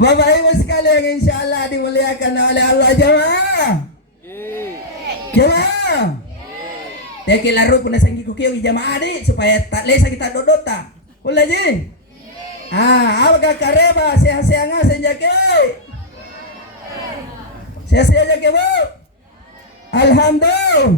Bapak Ibu sekalian, insya Allah dimuliakan oleh Allah. Jamaah, jamaah. Teki laru pun nasanggi kukiyo jamaah di supaya tak lesa kita dodota. Boleh ji? Apakah kareba sehat-sehat nga senjake? Sehat-sehat ke bu? Alhamdulillah.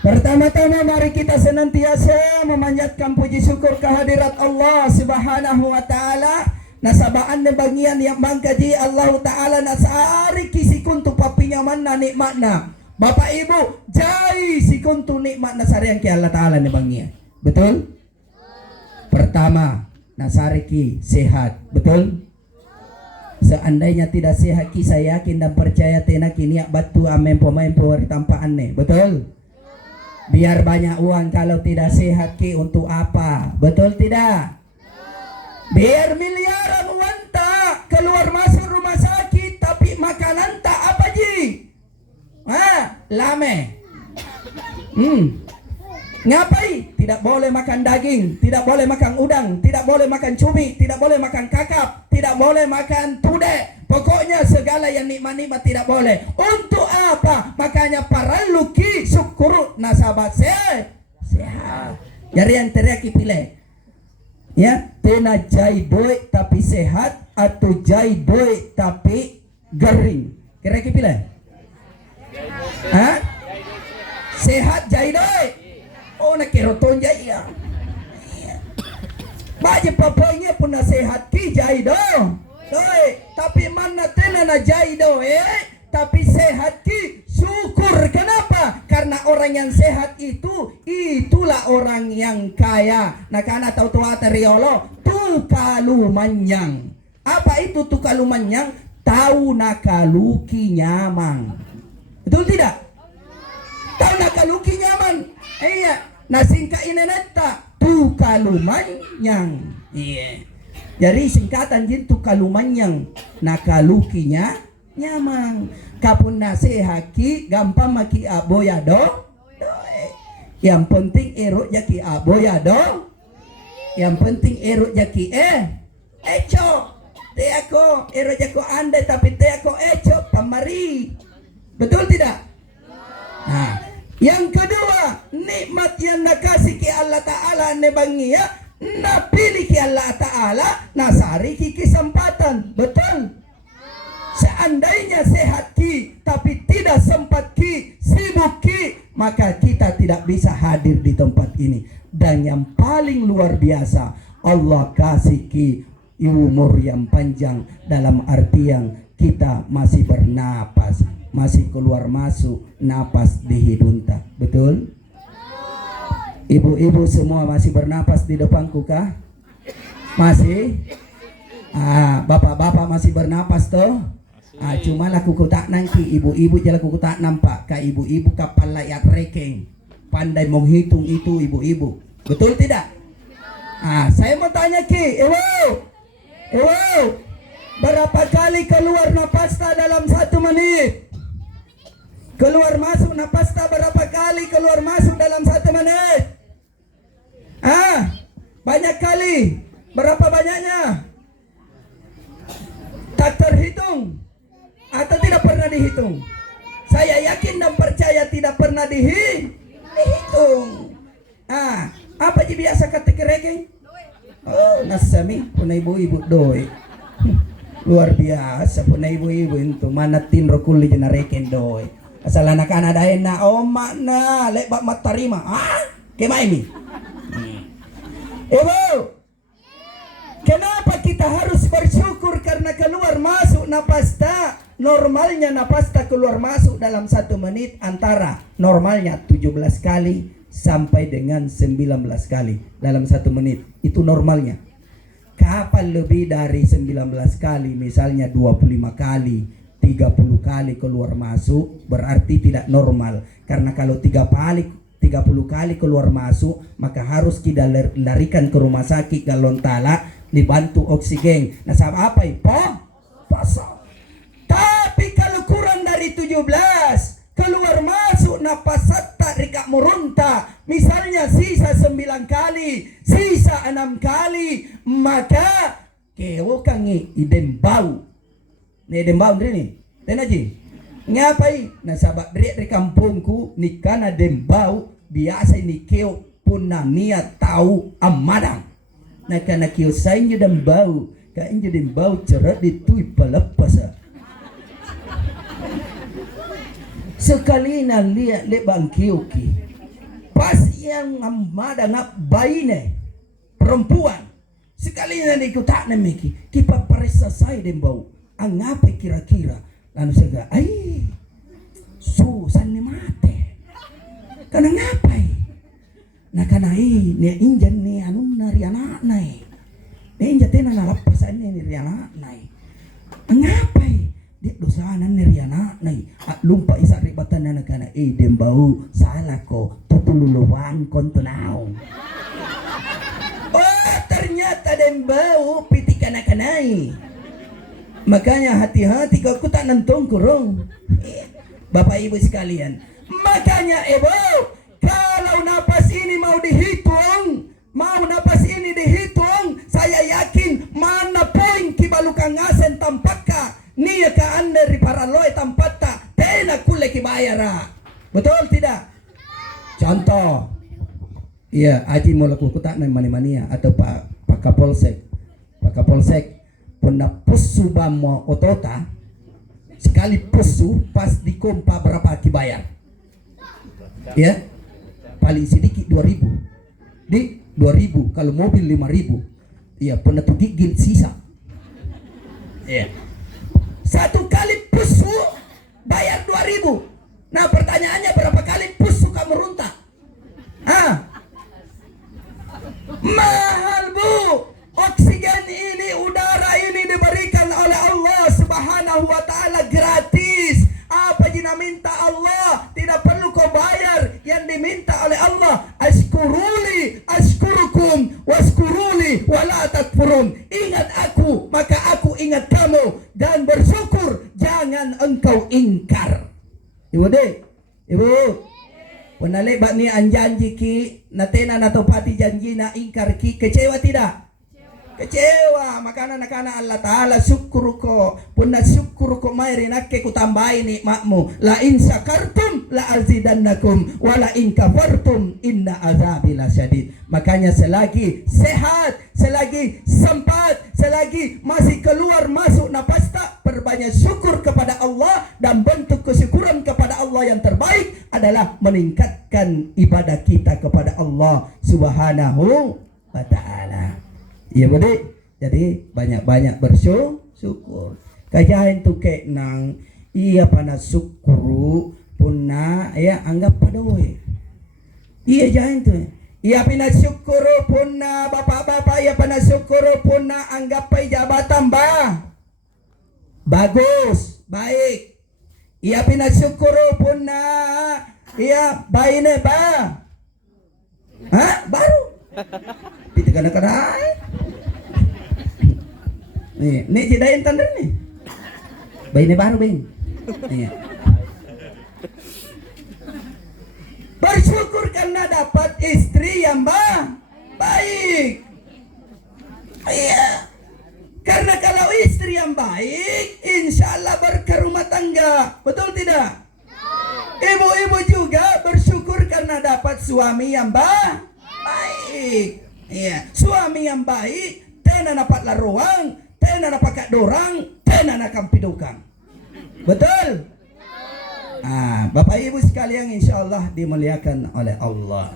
Pertama-tama mari kita senantiasa memanjatkan puji syukur kehadirat Allah Subhanahu wa taala. Nasabaan na bagian yang mangkaji Allah taala nasari kisikuntu papinyaman na nikmatna. Bapak Ibu, jai sikuntu nikmat nasari yang ki Allah taala na bagian. Betul? Pertama, nasari ki sehat. Betul? Seandainya tidak sehat ki saya yakin dan percaya tena kini batu amen pemain pewari tampaan nih. Betul? Biar banyak uang kalau tidak sehat ki untuk apa? Betul tidak? Biar miliaran uang tak keluar masuk rumah sakit tapi makanan tak apa ji? Lame. Ngapai? Tidak boleh makan daging, tidak boleh makan udang, tidak boleh makan cumi, tidak boleh makan kakap, tidak boleh makan tude. Pokoknya segala yang nikmat-nikmat tidak boleh. Untuk apa? Makanya para luki syukur nasabat sehat. Jadi yang teriaki pilih. Ya, tena jai doi tapi sehat atau jai doi tapi garing. Kira-kira pilih? Sehat jai doi. Oh nak keroton jai ya. Baje papanya pun sehat ki jai doi. Tapi mana tena na jai doi tapi sehat ki syukur. Kenapa? Karena orang yang sehat itulah orang yang kaya. Nah karena tahu tua teriolo tukalu manyang. Apa itu tukalu manyang? Tahu nakaluki nyamang. Betul tidak? Tahu nakaluki nyaman. Iya. Nah singkat ini neta tukalu manyang. Iya. Jadi singkatan jin tukalu manyang. Nakalukinya nyamang. Kapun nasehaki gampang maki aboya do. Yang penting eruk jaki aboya do. Yang penting eruk jaki eco. Te ako eruk jako andai tapi te ako eco pamari. Betul tidak? Nah, yang kedua, nikmat yang nakasih ki Allah Ta'ala nebangi ya. Napilih ki Allah Ta'ala nasari ki kesempatan. Betul? Seandainya sehat ki tapi tidak sempat ki, sibuk ki, maka kita tidak bisa hadir di tempat ini. Dan yang paling luar biasa, Allah kasih ki umur yang panjang dalam artian kita masih bernapas, masih keluar masuk napas di hidung. Betul? Ibu-ibu semua masih bernapas di depanku kah? Masih? Bapak-bapak masih bernapas toh? Cuma laku tak nangki ibu-ibu jalan kuku tak nampak. Ka ibu-ibu kapal layat rekeng, pandai menghitung itu ibu-ibu. Betul tidak? Saya mau tanya ki, ibu, berapa kali keluar napasta dalam 1 menit? Keluar masuk napasta berapa kali keluar masuk dalam 1 menit? Banyak kali. Berapa banyaknya? Tak terhitung atau tidak pernah dihitung? Saya yakin dan percaya tidak pernah dihitung. Apa sih biasa kata kerekeng? Oh, nasami punai ibu-ibu doi. Luar biasa punai ibu-ibu itu mana tinro kuli jena reken doi. Asal anak-anak ada enak, oh makna lebak matarima. Kemana ini? Ibu, kenapa kita harus bersyukur karena keluar masuk napasta? Normalnya napasta keluar masuk dalam 1 menit antara normalnya 17 kali sampai dengan 19 kali dalam 1 menit. Itu normalnya. Kapan lebih dari 19 kali, misalnya 25 kali, 30 kali keluar masuk, berarti tidak normal. Karena kalau 30 kali keluar masuk, maka harus kita larikan ke rumah sakit Galontala, dibantu oksigen. Nah sama apa itu? Pasal. Tapi kalau kurang dari 17 keluar masuk napas satta rika murunta, misalnya sisa 9 kali, sisa 6 kali, maka Keo kangi idembau. Ni idembau ni. Tenaji. Ngapai nasabak dari kampungku ni kana dembau biasa ni keo punna niat tahu amadang. Na kana keo sainyo dembau, ka inyo dembau cerat ditui pelepas. Sekali na lihat lebang keo ki. Pas yang amada ngap bayi ne perempuan. Sekali na ikutak na miki, kipa parisa saya dembau. Ang ngapai kira-kira? Lalu saya ay, susan ni mate. Kana ngapai? Na kana ni injan ni anun na riana nai. Ni injan tena na lapasan ni riana nai. Ang ngapai? Di dosanan ni riana nai. At lumpa isa ribatan na kana dembau salah ko tutululuan kontunaw. Oh, ternyata dembau piti kana-kanai. Makanya hati-hati kau tak nentong kurung. Bapak Ibu sekalian. Makanya Ibu, kalau napas ini mau dihitung, saya yakin mana poin kibalukang asen tampaka. Nia ka anda ri paraloy tampata. Tena kule kibayara. Betul tidak? Contoh. Iya, Aji mau laku kutak na mani-mania atau Pak Kapolsek. Pak Kapolsek pernah pusu bamo otota. Sekali pusu pas dikompa berapa kibayar. Ya. Paling sedikit 2.000. Di 2.000, kalau mobil 5.000. Iya, pernah tuh gigil sisa. Iya. Satu kali pusu bayar 2.000. Nah, pertanyaannya berapa kali pusu kamu runtak? Mahal Bu. Oksigen ini, udara ini diberikan oleh Allah Subhanahu wa taala gratis. Apa yang minta Allah tidak perlu kau bayar. Yang diminta oleh Allah, ashkuruli ashkurukum washkuruli wala takfurun. Ingat aku maka aku ingat kamu, dan bersyukur jangan engkau ingkar. Ibu deh, Ibu penale bak ni anjanji ki natena natopati janji na ingkar ki, kecewa tidak? Kecewa. Maka anak-anak Allah Ta'ala syukuruko punna syukuruko mairi nakke kutambahi nikmatmu. La in syakartum la azidannakum wa la in kafartum inna azabi lasyadid. Makanya selagi sehat, selagi sempat, selagi masih keluar masuk napas tak, perbanyak syukur kepada Allah, dan bentuk kesyukuran kepada Allah yang terbaik adalah meningkatkan ibadah kita kepada Allah Subhanahu wa Ta'ala. Iya boleh. Jadi banyak-banyak bersyukur. Kajain tu kek nang iya pana syukuru punna ya anggap padoy. Iya jain tu. Iya pina syukuru punna bapak-bapak ya pana syukuru punna anggap pai jabatan bah. Bagus, baik. Iya pina syukuru punna iya baine bah. Baru. Piti kana-kana. Nih jedain tanda nih. Bayinya baru Bing. Iya. Bersyukur karena dapat istri yang baik. Iya. Karena kalau istri yang baik, insya Allah berkah rumah tangga. Betul tidak? Ibu-ibu juga bersyukur karena dapat suami yang baik. Iya. Suami yang baik, tena dapat laruang, tena dapat dorang, tena nak kampidukang. Betul? Bapak Ibu sekalian, insya Allah dimuliakan oleh Allah.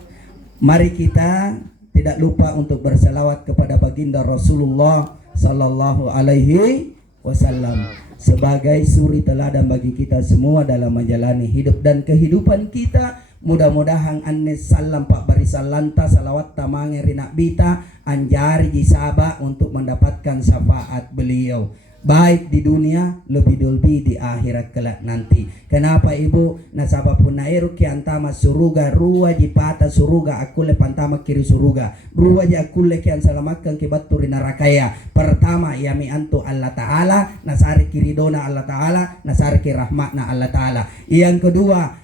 Mari kita tidak lupa untuk berselawat kepada baginda Rasulullah Sallallahu Alaihi Wasallam sebagai suri teladan bagi kita semua dalam menjalani hidup dan kehidupan kita. Mudah-mudahan anne salam pak barisan lanta salawat tamange rina bita anjari jisaba untuk mendapatkan syafaat beliau, baik di dunia lebih-lebih di akhirat kelak nanti. Kenapa Ibu? Nasaba punairu kiantama suruga ruwa jipata suruga akule pantama kiri suruga ruwa jakule kian selamatkan kibaturi narakaya. Pertama yami antu Allah Ta'ala, nasari kiridona Allah Ta'ala, nasari kirahmatna Allah Ta'ala. Yang kedua,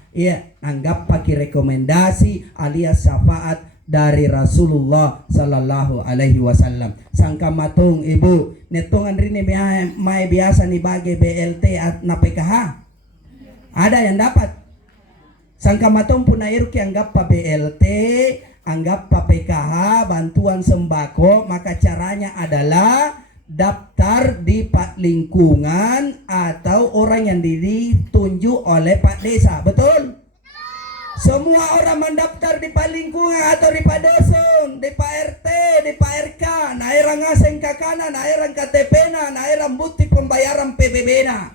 anggap pakai rekomendasi alias syafaat dari Rasulullah sallallahu alaihi wasallam. Sangka matung ibu, netungan rini mai biasa nih bagi BLT na PKH. Ada yang dapat. Sangka matung punair ki anggap pa BLT, anggap pa PKH, bantuan sembako, maka caranya adalah daftar di Pak Lingkungan atau orang yang ditunjuk oleh Pak Desa, betul? Semua orang mendaftar di Pak Lingkungan atau di Pak Dosun, di Pak RT, di Pak RK, nairang ngaseng kakana, nairang KTP na, nairang bukti pembayaran PBB na.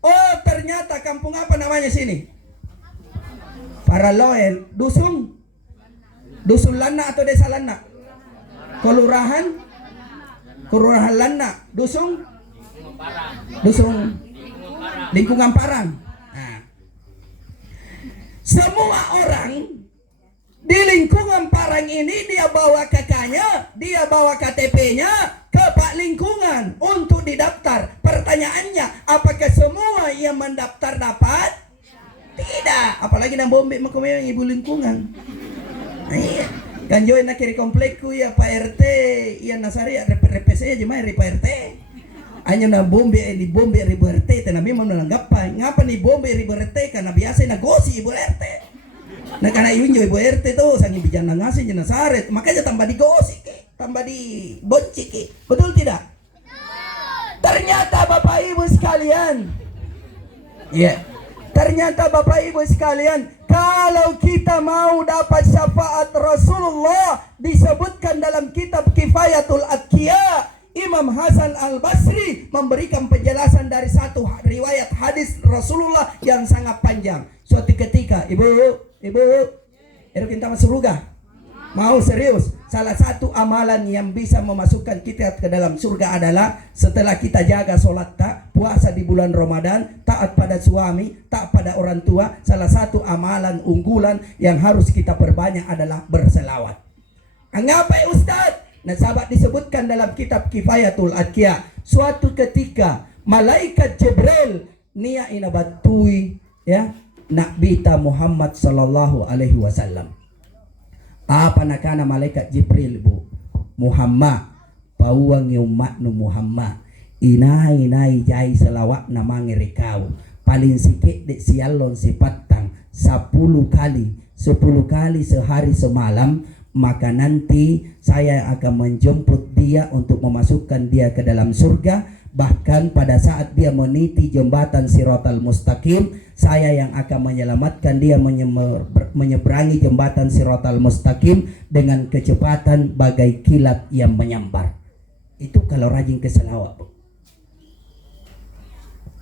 Oh, ternyata kampung apa namanya sini? Paraloel, dusun Lana atau desa Lana? Kelurahan Lana, dusun Lingkungan Parang. Nah, semua orang di Lingkungan Parang ini dia bawa kakaknya, dia bawa KTP-nya ke Pak Lingkungan untuk didaftar. Pertanyaannya, apakah semua yang mendaftar dapat? Tidak. Apalagi nang bombe makomeo ibu lingkungan. Iya. Kan join na kiri komplekku ya Pak RT, ya nasari RPC aja mah Pak RT. Anyo na bombe di bombe ribu RT tena memang nanggap pa. Ngapa nih bombe ribu RT karena biasa na gosi ibu RT. Nah karena ibu RT tuh sangi bijana ngasih jena saret, makanya tambah digosi ke, tambah di bonci ke. Betul tidak? Ternyata Bapak Ibu sekalian. Iya. Ternyata Bapak Ibu sekalian, kalau kita mau dapat syafaat Rasulullah, disebutkan dalam kitab Kifayatul Atqiya, Imam Hasan Al-Basri memberikan penjelasan dari satu riwayat hadis Rasulullah yang sangat panjang. Suatu ketika, ibu, kita masuk surga. Mau serius? Salah satu amalan yang bisa memasukkan kita ke dalam surga adalah setelah kita jaga sholat puasa di bulan Ramadan, taat pada suami, taat pada orang tua. Salah satu amalan unggulan yang harus kita perbanyak adalah berselawat. Ngapai Ustaz? Nah sahabat, disebutkan dalam kitab Kifayatul Atqiya, suatu ketika malaikat Jibril nia inabatui ya Nabita Muhammad sallallahu alaihi wasallam. Apa nakana malaikat Jibril bu Muhammad pauang umat nu Muhammad inai jai selawat namanya rekau paling sikit dek sialon sipatang 10 kali sehari semalam, maka nanti saya akan menjemput dia untuk memasukkan dia ke dalam surga. Bahkan pada saat dia meniti jembatan Siratal Mustaqim, saya yang akan menyelamatkan dia menyeberangi jembatan Siratal Mustaqim dengan kecepatan bagai kilat yang menyambar. Itu kalau rajin ke selawat.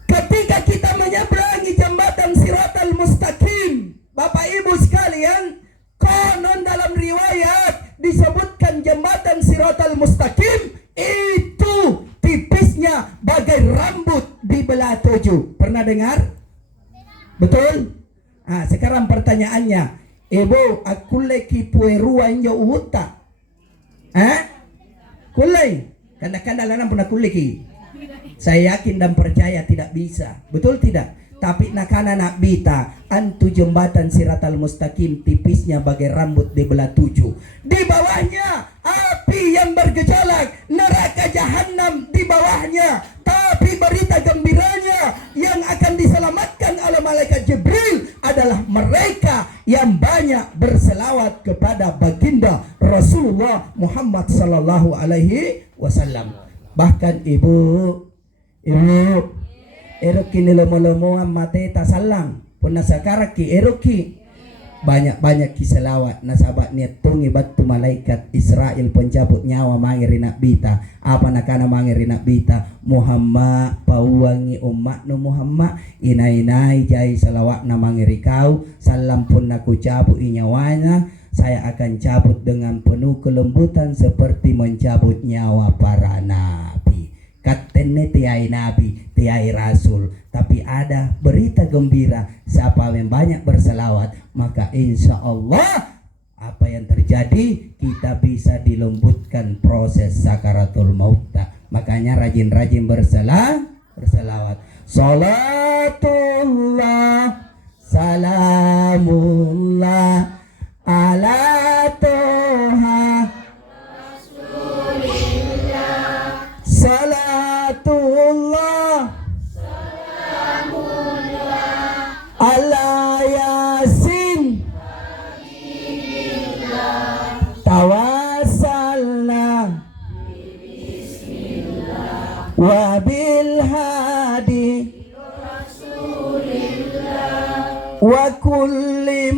Ketika kita menyeberangi jembatan Siratal Mustaqim, Bapak Ibu sekalian, konon dalam riwayat disebutkan jembatan Siratal Mustaqim itu tipisnya bagai rambut dibelah 7. Pernah dengar? Betul? Nah, sekarang pertanyaannya, Ibu, akule ki puerua inyo uta? Kulay? Kanda-kanda lanang pernah kulay ki? Saya yakin dan percaya tidak bisa. Betul tidak? Tapi nakana nak bita antu jembatan Siratal Mustaqim tipisnya bagai rambut dibelah 7. Di bawahnya api yang bergejolak, neraka jahanam di bawahnya. Tapi berita gembiranya yang akan diselamatkan oleh malaikat Jibril adalah mereka yang banyak berselawat kepada baginda Rasulullah Muhammad sallallahu alaihi wasallam. Bahkan ibu eroki nilomo-lomoan mate tasalang pun nasakarak ki eroki banyak-banyak kiselawat nasabat niat tungi batu malaikat Israel pencabut nyawa mangiri nak bita. Apa nakana mangiri nak bita? Muhammad pauangi umat nu Muhammad inai jai salawat na mangiri kau salam pun naku cabut nyawanya. Saya akan cabut dengan penuh kelembutan seperti mencabut nyawa para nabi. Katene tiai nabi, tiai rasul, tapi ada berita gembira. Siapa yang banyak berselawat, maka insya Allah apa yang terjadi, kita bisa dilembutkan proses sakaratul maut. Makanya rajin-rajin berselawat. Salatullah, salamullah ala ala yasin tawassalna wa bil hadi wa kulli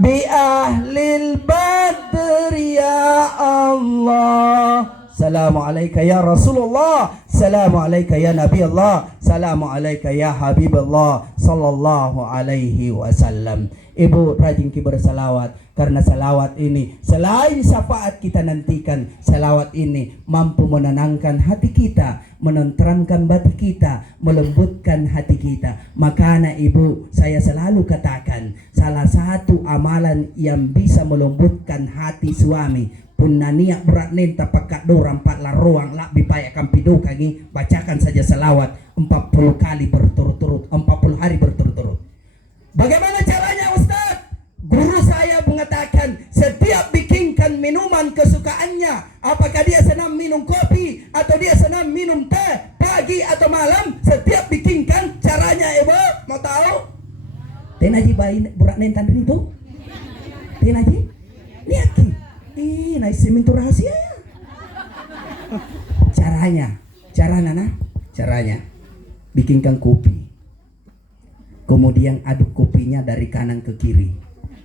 bi ahlil badr ya Allah. Salamu alaika ya Rasulullah, salamu alaika ya Nabi Allah, salamu alaika ya Habib Allah sallallahu alaihi wasallam. Ibu rajin bersalawat, karena salawat ini selain syafaat kita nantikan, salawat ini mampu menenangkan hati kita, menenteramkan batin kita, melembutkan hati kita. Makanya ibu, saya selalu katakan, salah satu amalan yang bisa melembutkan hati suami punna niat berat nenta pakat dorang 4 ruang lak bipaya kampido kagi, bacakan saja salawat 40 kali berturut-turut, 40 hari berturut-turut. Bagaimana caranya Ustaz? Guru saya mengatakan setiap bikinkan minuman kesukaannya, apakah dia senang minum kopi atau dia senang minum teh pagi atau malam, setiap bikinkan caranya. Ibu mau tahu? Tenaji bayi berat nenta itu? Tenaji? Lihat ki. Naik semintu rahasia ya. Caranya bikinkan kopi, kemudian aduk kopinya dari kanan ke kiri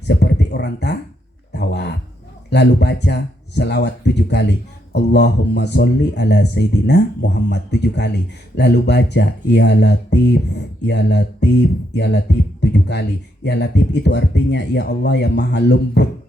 seperti orang tawaf, lalu baca selawat 7 kali, Allahumma sholli ala Sayyidina Muhammad 7 kali, lalu baca ya Latif ya Latif ya Latif 7 kali. Ya Latif itu artinya ya Allah yang maha lembut.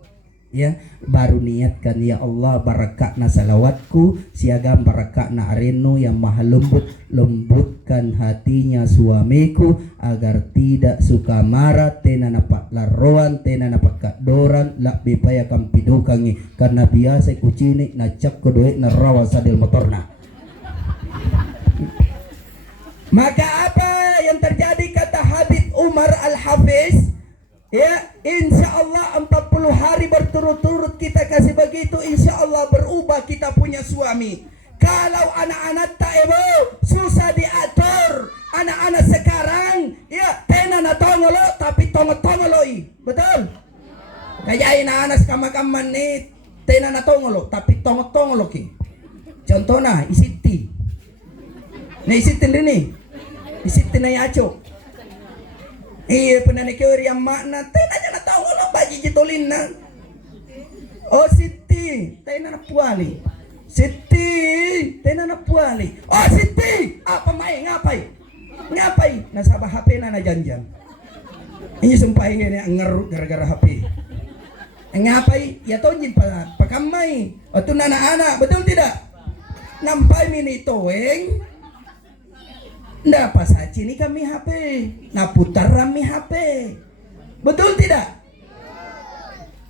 Ya, baru niatkan ya Allah barakatna salawatku, siagam barakatna arenu yang maha lembut, lembutkan hatinya suamiku agar tidak suka marah, tena napak laruan, tena napak kadoran, lak bipaya kampidukangi, karena biasa kucini nacak kedoe narawa sadil motorna. Maka apa yang terjadi kata Habib Umar Al-Hafiz? Ya, insya Allah 40 hari berturut-turut kita kasih begitu, insya Allah berubah kita punya suami. Kalau anak-anak tak ibu susah diatur, anak-anak sekarang ya tena na tongolo tapi tongoloi, betul? Kayak anak sekama-kaman nih tena na tongolo tapi tongolo ki. Contohnya isiti, nih isitin ini, isitin na yaco. Iya pernah nikah yang makna tenanya na tahu lo bagi jitolin na. Oh Siti, tena na puali. Siti, tena na puali. Oh Siti, apa main ngapai? Nasabah HP na janjan. Ini sumpah ini ngerut gara-gara HP. Ngapai? Ya tonjin pakamai. Oh tu anak-anak, betul tidak? Nampai mini toeng. Nda pas haji ini kami HP, nah putar rami HP, betul tidak?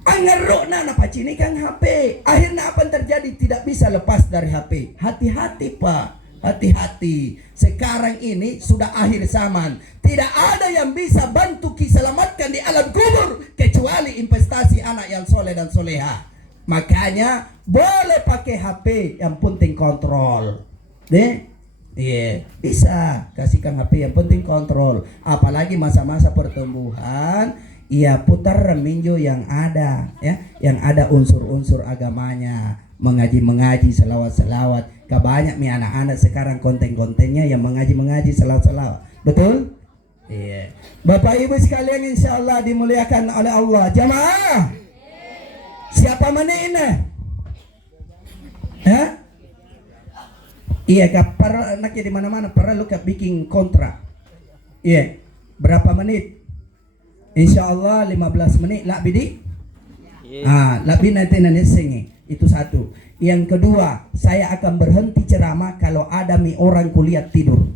Angerok na pacini kan HP, akhirnya apa yang terjadi? Tidak bisa lepas dari HP. Hati-hati pak, hati-hati. Sekarang ini sudah akhir zaman, tidak ada yang bisa bantu diselamatkan di alam kubur kecuali investasi anak yang soleh dan soleha. Makanya boleh pakai HP, yang penting kontrol, deh. Iya, bisa kasihkan HP, yang penting kontrol. Apalagi masa-masa pertumbuhan, ia putar reminjo yang ada, ya, yang ada unsur-unsur agamanya, mengaji selawat-selawat. Kebanyak nih anak-anak sekarang konten-kontennya yang mengaji selawat-selawat, betul? Iya. Bapak Ibu sekalian, insya Allah dimuliakan oleh Allah. Jamaah, siapa mana ini? Ya? Iya, para anaknya di mana-mana perlu bikin kontrak. Iya, berapa menit? Insya Allah 15 menit lah bidi. Lebih nanti sengi. Itu satu. Yang kedua, saya akan berhenti ceramah kalau ada orang kuliah tidur.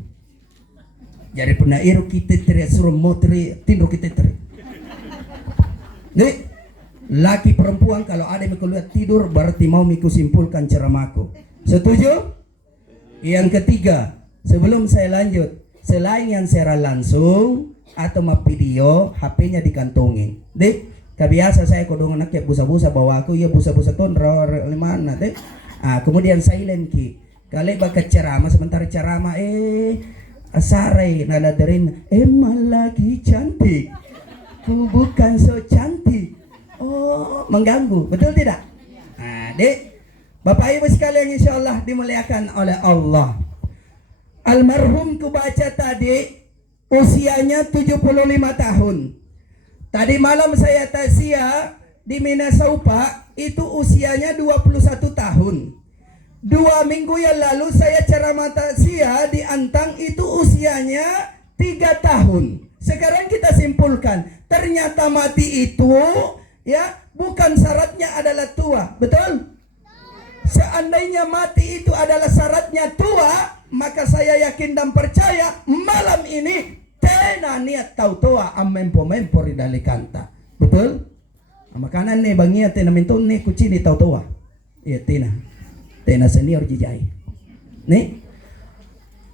Jadi pernah iru kita teriak suruh motri tidur kita teriak. Nih, laki perempuan kalau ada kuliah tidur berarti mau miku simpulkan ceramahku. Setuju? Yang ketiga, sebelum saya lanjut, selain yang secara langsung atau video, HP-nya dikantongin. Dek, kebiasa saya kodong anaknya busa-busa bawa aku, ya busa-busa tuh mana, dek. Kemudian silent ki. Kali baka ceramah, sementara ceramah asare naladarin lagi cantik. Ku bukan so cantik. Oh, mengganggu. Betul tidak? Dek, Bapak Ibu sekalian insyaallah dimuliakan oleh Allah. Almarhum ku baca tadi usianya 75 tahun. Tadi malam saya taziah di Minasaupa, itu usianya 21 tahun. 2 minggu yang lalu saya ceramah taziah di Antang, itu usianya 3 tahun. Sekarang kita simpulkan, ternyata mati itu ya bukan syaratnya adalah tua, betul? Seandainya mati itu adalah syaratnya tua, maka saya yakin dan percaya malam ini tena niat tau toa amempo-mempo ridali kanta. Betul? Makanan nih bangia tena minton nih kucini tau toa. Iya tena senior jijai. Nih.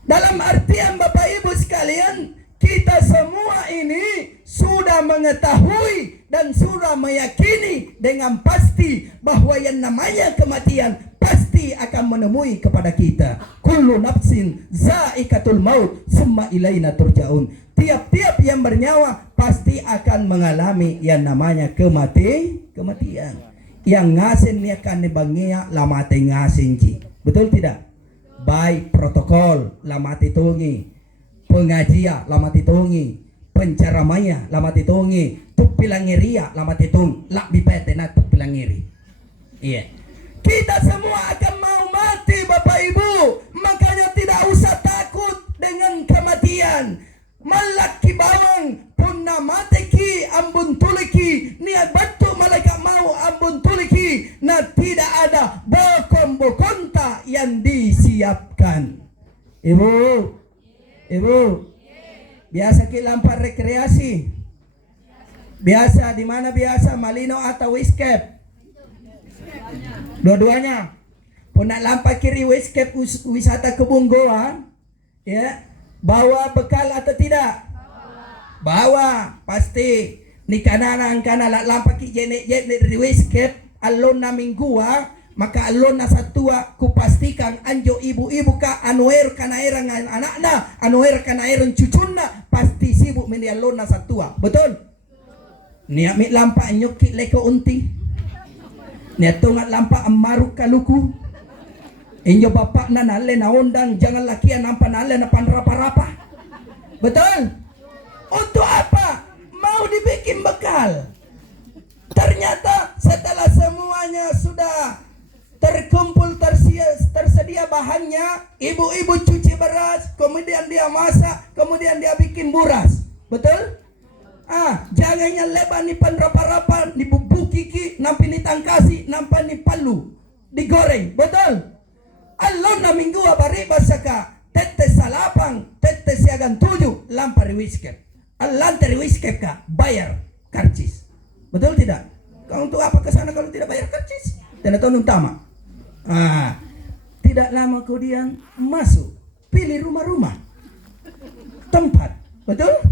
Dalam artian Bapak Ibu sekalian, kita semua ini sudah mengetahui dan sudah meyakini dengan pasti bahwa yang namanya kematian pasti akan menemui kepada kita. Kullu nafsin zaikatul maut summa ilaina turja'un. Tiap-tiap yang bernyawa pasti akan mengalami yang namanya kematian. Yang ngasin ni akan dibangia lamate ngasin ci. Betul tidak? Baik protokol lamate tungi, pengajian lamate tungi, penceramaya lamate tungi, tupilangiria lamate tung, lak bipete na tupilangiri. Iya. Kita semua akan mau mati Bapak Ibu. Makanya tidak usah takut dengan kematian. Malaki bawang punna mateki ambun tuliki, niat batu malaikat mau ambun tuliki. Nah tidak ada bokon-bokonta yang disiapkan. Ibu biasa ki lampar rekreasi. Biasa di mana biasa, Malino atau Escape? Dua-duanya. Pundak lampa kiri Escape wisata kebun goa, ya. Bawa bekal atau tidak? Bawa, pasti. Ni kanan lampa ki jenek dari Escape alon na minggua, maka alon na satua kupastikan anjo ibu-ibu ka anuer kanaera ngan anakna, anuer kanaera cucunna, pasti sibuk mendi alon na satua. Betul? Ni amik lampa nyoki leko unti. Ni atungat lampa amaruk kaluku. Inyo bapak na nale na undang, jangan laki nampak nale na panrapa-rapa. Betul? Untuk apa? Mau dibikin bekal. Ternyata setelah semuanya sudah terkumpul, tersedia bahannya, ibu-ibu cuci beras, kemudian dia masak, kemudian dia bikin buras. Betul? Jangannya lebar ni panrapa-rapa, ni bubuki ki, nampi ni tangkasi, nampak ni palu, digoreng. Betul? Alon na minggu abari basaka tete salapang tete siagan 7 lampari wisket. Alantari wisket ka bayar karcis. Betul tidak? Kau untuk apa ke sana kalau tidak bayar karcis? Tidak tahu utama. Tidak lama kemudian masuk, pilih rumah-rumah tempat. Betul?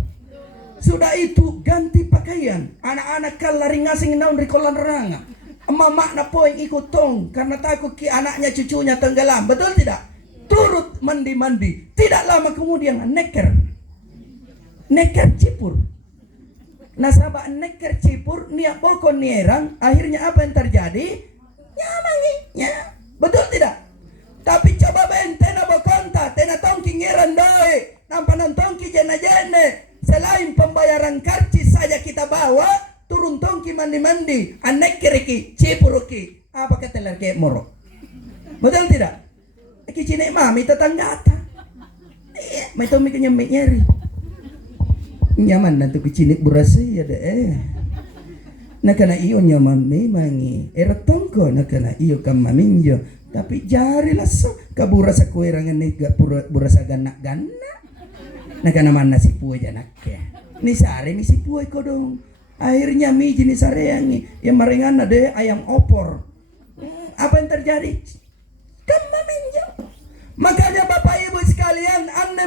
Sudah itu ganti pakaian. Anak-anak kan lari ngasing naun di kolam renang. Emak na poin ikut tong karena takut ki anaknya cucunya tenggelam. Betul tidak? Turut mandi-mandi. Tidak lama kemudian neker cipur. Nasabah neker cipur niat bokon nierang. Akhirnya apa yang terjadi? Nyamanginya. Betul tidak? Tapi coba bentena bokonta tena tongki ngeran doi. Nampak tongki jena-jene. Selain pembayaran karcis saja kita bawa, turun tongki mandi-mandi, anek kiriki, cipuruki, apa kata lagi moro. Betul tidak? Aki cinek mami tetangga ata. Iya, mai tomi kenya nyeri. Nyaman nanti kicinik burasa ya deh. Nakana iyo nyaman memangi. Eratongko nakana iyo kamaminjo. Tapi jari lasso kaburasa kuerangan ni burasa ganak-ganak. Nakana mana si puwe janaknya. Ni sare mi si puwe kodong. Akhirnya mi jenis sareangi yang maringan ada ayam opor. Apa yang terjadi? Kamaminjo. Makanya Bapak Ibu sekalian, ane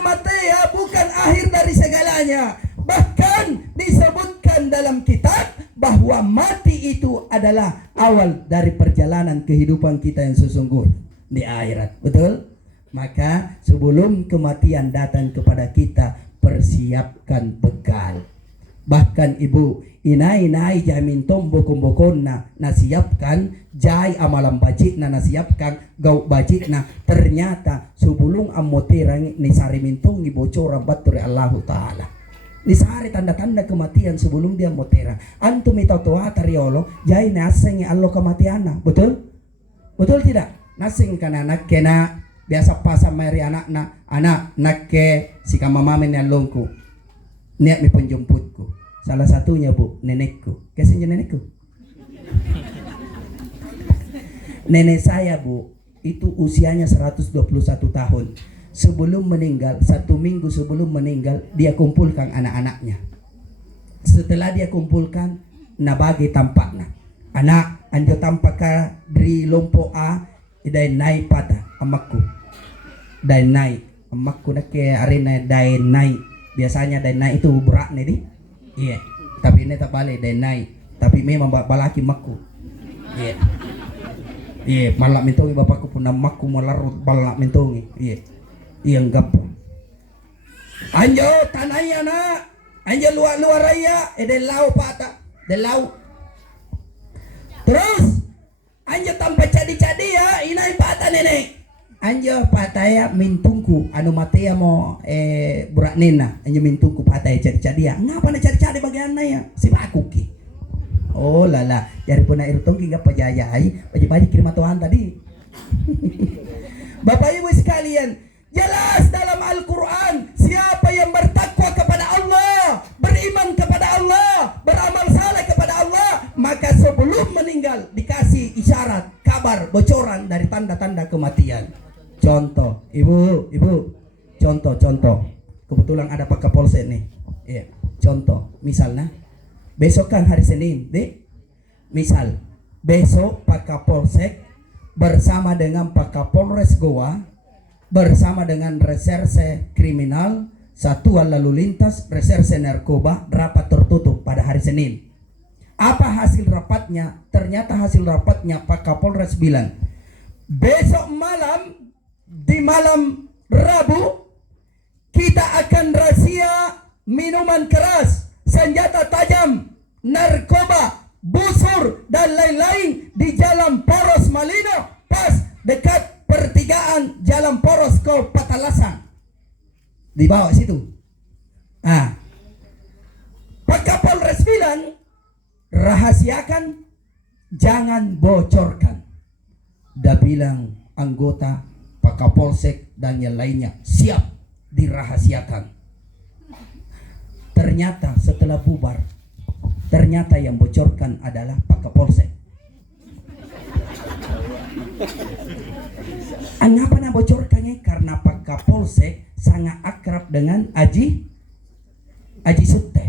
bukan akhir dari segalanya. Bahkan disebutkan dalam kitab bahwa mati itu adalah awal dari perjalanan kehidupan kita yang sesungguhnya di akhirat. Betul? Maka sebelum kematian datang kepada kita, persiapkan bekal. Bahkan ibu inai jamin tombokon na nasiapkan jai amalam bajik na nasiapkan gau bajik na ternyata sebelum amoterang ni sari mintong bocoran batur Allah Ta'ala. Ni sari tanda-tanda kematian sebelum dia motera. Antum ito toa tariolo jai naseng allo kematian. Betul? Betul tidak? Naseng kana nak kena biasa pasang mari anak nak ke si kamamamen yang longku niat mi penjemputku. Salah satunya bu, nenekku. Kasihnya nenekku. Nenek saya bu, itu usianya 121 tahun. Sebelum meninggal, 1 minggu sebelum meninggal, dia kumpulkan anak-anaknya. Setelah dia kumpulkan, nabagi tampaknya. Anak, anjo tampaka dari lompo A, idai naik pada amakku. Dai naik, amakku nak ke arena dai naik. Biasanya dai naik itu berat nih di. Iya, tapi ini tak balik dai naik. Tapi memang balaki makku. Iya. Iya, malak mintongi bapakku pun makku melarut balak mintongi. Iya. Iya gapo. Anjo tanahnya nak. Anjo luar raya, de lau pata, de lau. Terus anjo tanpa cadi-cadi ya, inai pata nenek. Anjo pataya mintungku anu matea mo burak nena anjo mintungku pataya cari-cari ya ngapa na cari-cari bagian ya si bakuki oh lala dari puna irutong hingga pajayai pagi-pagi kirim Tuhan tadi. Bapak Ibu sekalian, jelas dalam Al-Quran siapa yang bertakwa kepada Allah, beriman kepada Allah, beramal saleh kepada Allah, maka sebelum meninggal dikasih isyarat, kabar, bocoran dari tanda-tanda kematian. Contoh, ibu, contoh. Kebetulan ada Pak Kapolsek nih. Iya, contoh, misalnya, besok kan hari Senin, deh. Misal, besok Pak Kapolsek bersama dengan Pak Kapolres Goa, bersama dengan Reserse Kriminal, Satuan Lalu Lintas, Reserse Narkoba, rapat tertutup pada hari Senin. Apa hasil rapatnya? Ternyata hasil rapatnya Pak Kapolres bilang, besok malam, di malam Rabu kita akan razia minuman keras, senjata tajam, narkoba, busur dan lain-lain di Jalan Poros Malino, pas dekat pertigaan Jalan Poros ke Patalasan. Di bawah situ. Pak Kapolres bilang, rahasiakan, jangan bocorkan. Dia bilang anggota Pak Kapolsek dan yang lainnya siap dirahasiakan. Ternyata setelah bubar, ternyata yang bocorkan adalah Pak Kapolsek. Kenapa nak bocorkannya? Karena Pak Kapolsek sangat akrab dengan Aji Sutte.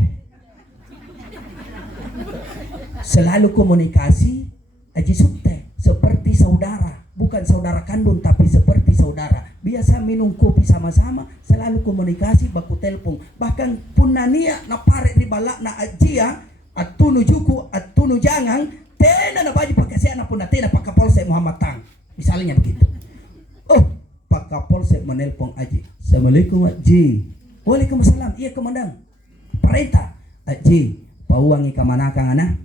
Selalu komunikasi Aji Sutte seperti saudara. Bukan saudara kandung tapi seperti saudara. Biasa minum kopi sama-sama, selalu komunikasi, baku telepon. Bahkan punania na pare ribalak na ajia, atunu juku, atunu jangan, tena na baju pakai siapa pun tena Pak Kapolsek Muhammad Tang. Misalnya begitu. Oh, Pak Kapolsek menelpon Aji. Assalamualaikum Aji. Waalaikumsalam. Iya komandan. Perintah Aji, pauangi kamanakang anak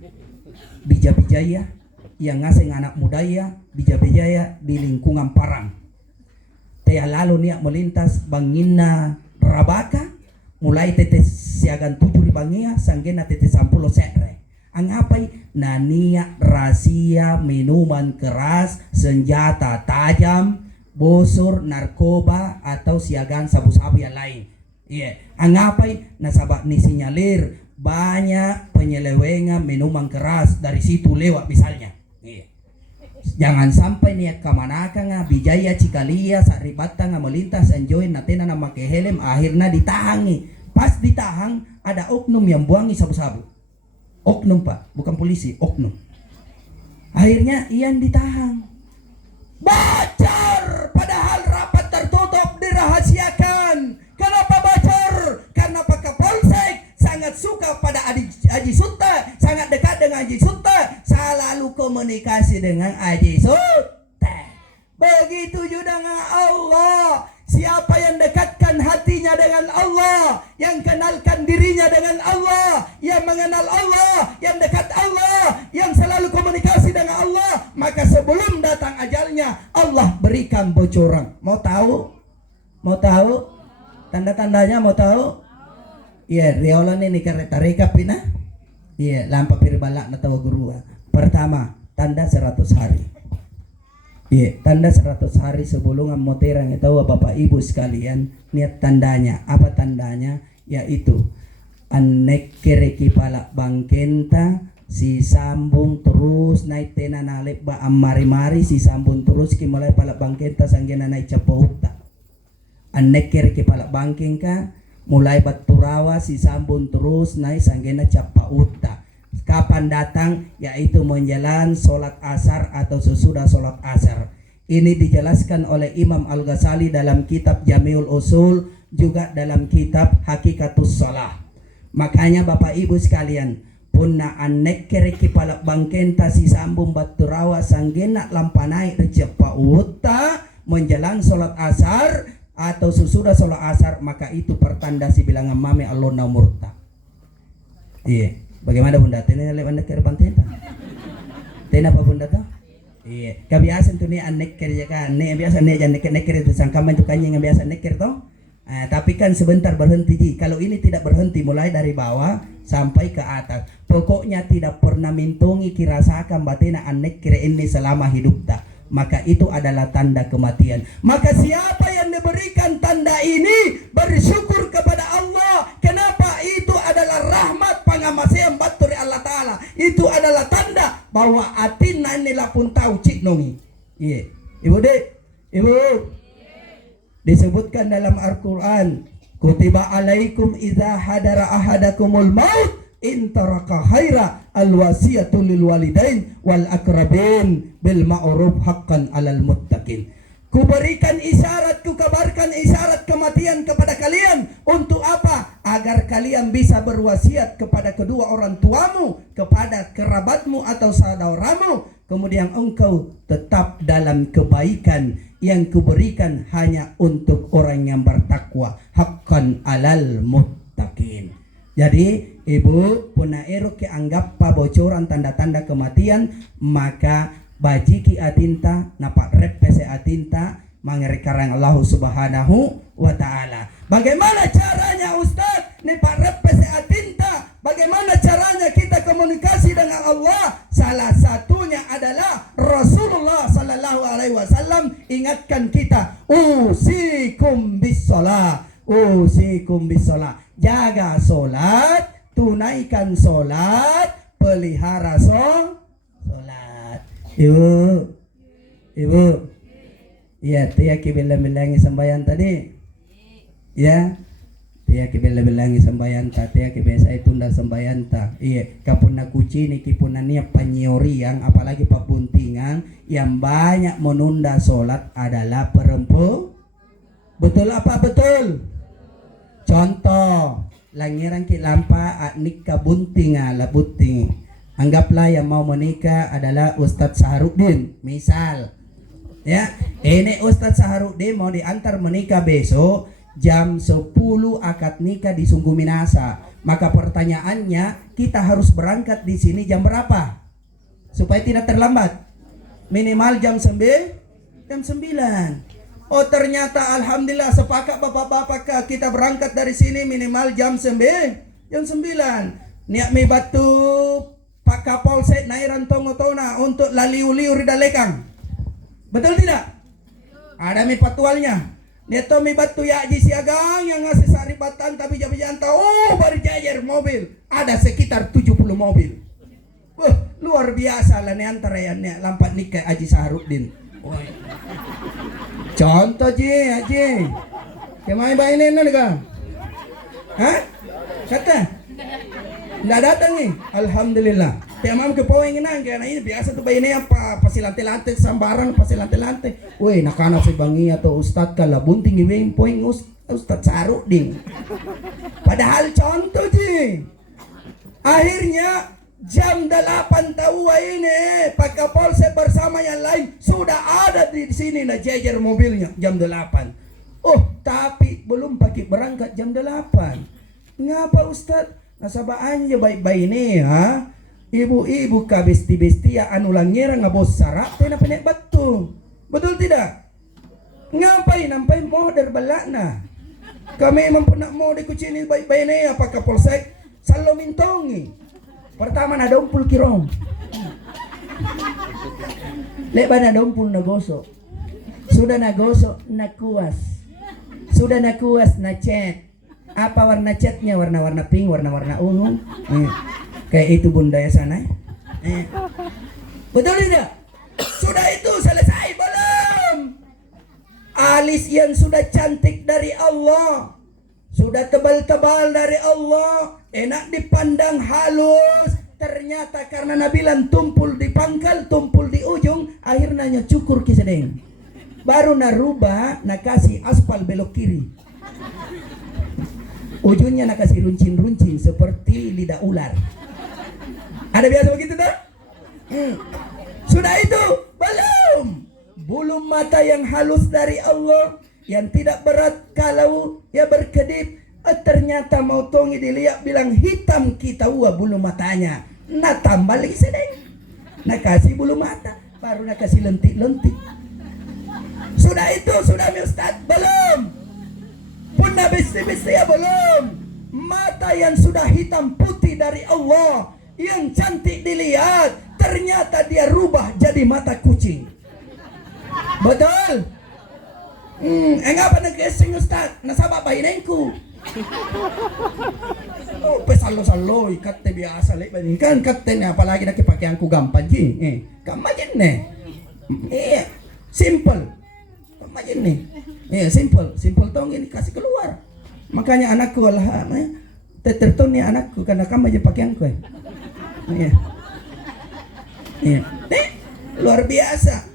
bija-bijaya yang ngasih anak mudaya bija-bijaya di lingkungan Parang. Tea lalu niat melintas bangina Rabaka mulai tetes siagan 7 di bangia sanggena tetes 10 sekre. Angapai nania rahasia minuman keras, senjata tajam, busur, narkoba atau siagan sabu-sabu yang lain. Iya, angapai nasabak ni sinyalir banyak penyelewengan minuman keras dari situ lewat misalnya. Jangan sampai niat kamanakan bijaya cikalia saribata melintas enjoy natena na make helm akhirnya ditahangi. Pas ditahang ada oknum yang buangi sabu-sabu. Oknum Pak, bukan polisi, oknum. Akhirnya Ian ditahan. Bocor, padahal rapat tertutup dirahasiakan. Kenapa bocor? Karena Pak Kapolsek sangat suka pada Aji Sutte, sangat dekat dengan komunikasi dengan Haji Sultan. Begitu juga dengan Allah. Siapa yang dekatkan hatinya dengan Allah, yang kenalkan dirinya dengan Allah, yang mengenal Allah, yang dekat Allah, yang selalu komunikasi dengan Allah, maka sebelum datang ajalnya Allah berikan bocoran. Mau tahu? Mau tahu? Tanda-tandanya mau tahu? Iya, riolan ini kereta rekap pina. Iya, lampa pirbalak na tahu guru. Pertama, tanda 100 hari. Iya, tanda 100 hari sebelum moterang itu Bapak Ibu sekalian, niat tandanya. Apa tandanya? Yaitu anek kere kipala bangkenta si sambung terus naik tena nalek ba amari-mari si sambung terus ki mulai pala bangkenta sanggena naik capauta. Anek kere kipala bangkengka mulai baturawa si sambung terus naik sanggena capauta. Kapan datang? Yaitu menjelang sholat asar atau sesudah sholat asar. Ini dijelaskan oleh Imam Al-Ghazali dalam kitab Jami'ul Usul, juga dalam kitab Hakikatus Shalah. Makanya Bapak Ibu sekalian, punna anek kere kipala bangkenta si sambung baturawa sanggena lampanai recepa uta menjelang sholat asar atau sesudah sholat asar, maka itu pertanda si bilangan mame Allah na murta. Iya. Bagaimana bunda? Tena lewat nek bangkenta. Tena apa bunda tuh? Iya. Kebiasaan tuh nih anek kerja kan. Nih biasa nih jangan nek kerja itu sangkaman tuh kanya yang biasa nek kerja tuh. Tapi kan sebentar berhenti ji. Kalau ini tidak berhenti mulai dari bawah sampai ke atas. Pokoknya tidak pernah mintungi kirasakan batena anek kira ini selama hidup tak. Maka itu adalah tanda kematian. Maka siapa yang diberikan tanda ini bersyukur kepada Allah. Kenapa? Itu adalah rahmat pangamasean batur Allah Ta'ala. Itu adalah tanda bahwa atina inilah pun tahu cik nongi. Iya. Ibu dek, ibu. Disebutkan dalam Al-Quran, kutiba alaikum idza hadara ahadakumul maut in taraka khaira alwasiyatu lil walidain wal akrabin bil ma'ruf haqqan alal muttaqin. Kuberikan isyarat, kukabarkan isyarat kematian kepada kalian. Untuk apa? Agar kalian bisa berwasiat kepada kedua orang tuamu, kepada kerabatmu atau saudaramu. Kemudian engkau tetap dalam kebaikan yang kuberikan hanya untuk orang yang bertakwa. Haqqan alal muttaqin. Jadi ibu punaero ke anggap bocoran tanda-tanda kematian, maka bajiki atinta napak repese atinta mangerikarang Allah Subhanahu wa Ta'ala. Bagaimana caranya Ustaz? Napak repese atinta. Bagaimana caranya kita komunikasi dengan Allah? Salah satunya adalah Rasulullah sallallahu alaihi wasallam ingatkan kita, usikum bis-shalah. Usikum bis-shalah. Jaga solat, tunaikan solat, pelihara solat. Ibu, ya tiap bilang-bilangi sembahyang tadi, ya tiap bilang-bilangi sembahyang tadi, tiap biasa itu ndak sembahyang tak, iya kapuna kuci ni kipuna niat panyoriang, apalagi pabuntingan yang banyak menunda solat adalah perempuan. Betul apa betul? Contoh, langiran ki lampa nikah bunting ala bunting. Anggaplah yang mau menikah adalah Ustadz Saharuddin, misal. Ya, ini Ustadz Saharuddin mau diantar menikah besok jam 10 akad nikah di Sungguh Minasa. Maka pertanyaannya, kita harus berangkat di sini jam berapa? Supaya tidak terlambat. Minimal jam 9. Jam 9. Oh ternyata alhamdulillah sepakat bapak-bapak kita berangkat dari sini minimal jam 9. Jam 9. Niat mi batu Pak Kapolsek Nairan Tongotona untuk laliu-liu ridalekang. Betul tidak? Ada mi patualnya. Dia to mi batu ya Haji Siagang yang ngasih saribatan tapi jam-jam tahu berjajar mobil. Ada sekitar 70 mobil. Luar biasa lah nih antara yang lampat nikah Haji Saharuddin. Contoh Haji. Kemana bayi ini kan? Hah? Kata? Nggak datang nih. Alhamdulillah. Tiamam ke poin nang karena ini biasa tuh bayi ini apa pasilante-lante sambarang pasilante-lante. Woi, nakana si bangi atau ustad kala bunting iwing poin Ustad Saharuddin. Padahal contoh Akhirnya Jam 8 tawa ini Pak Kapolsek bersama yang lain sudah ada di sini nah jejer mobilnya jam 8. Oh, tapi belum pakai berangkat jam 8. Ngapa Ustaz? Nasabah aja baik-baik ini ha? Ibu-ibu ka besti-besti ya anu langera ngabos sarap tena penek batu. Betul tidak? Ngapain nampai modern balakna. Kami mampu nak mau dikucini baik-baik ini apa Kapolsek selalu mintongi. Pertama na dompul kirong. Lepas na dompul na gosok. Sudah na gosok na kuas. Sudah na kuas na cat. Apa warna catnya? Warna-warna pink, warna-warna ungu. Kayak itu bunda ya sana. Betul tidak? Sudah itu selesai belum? Alis yang sudah cantik dari Allah, sudah tebal-tebal dari Allah, enak dipandang halus. Ternyata karena nabilan tumpul di pangkal, tumpul di ujung, akhirnya cukur kisedeng. Baru narubah, nakasih aspal belok kiri. Ujungnya nakasih runcing-runcing seperti lidah ular. Ada biasa begitu tak? Sudah itu belum? Bulu mata yang halus dari Allah, yang tidak berat kalau ya berkedip. Ternyata mau tongi dilihat bilang hitam kita bulu matanya. Nah tambah lagi sedeng. Nah kasih bulu mata, baru nak kasih lentik-lentik. Sudah itu, sudah mi Ustaz? Belum. Punna besi-besi ya belum. Mata yang sudah hitam putih dari Allah, yang cantik dilihat, ternyata dia rubah jadi mata kucing. Betul? Engapa nag-esing Ustaz? Nasabak bahinengku. Oh, pesalo-salo, ikat biasa lek banin kan katen apalagi nak pakaianku gampang ji. Kamajin ne. Simple. Kamajin ne. Simple tong ini kasih keluar. Makanya anakku lah terton ni anakku karena kamu aja pakaianku. Luar biasa.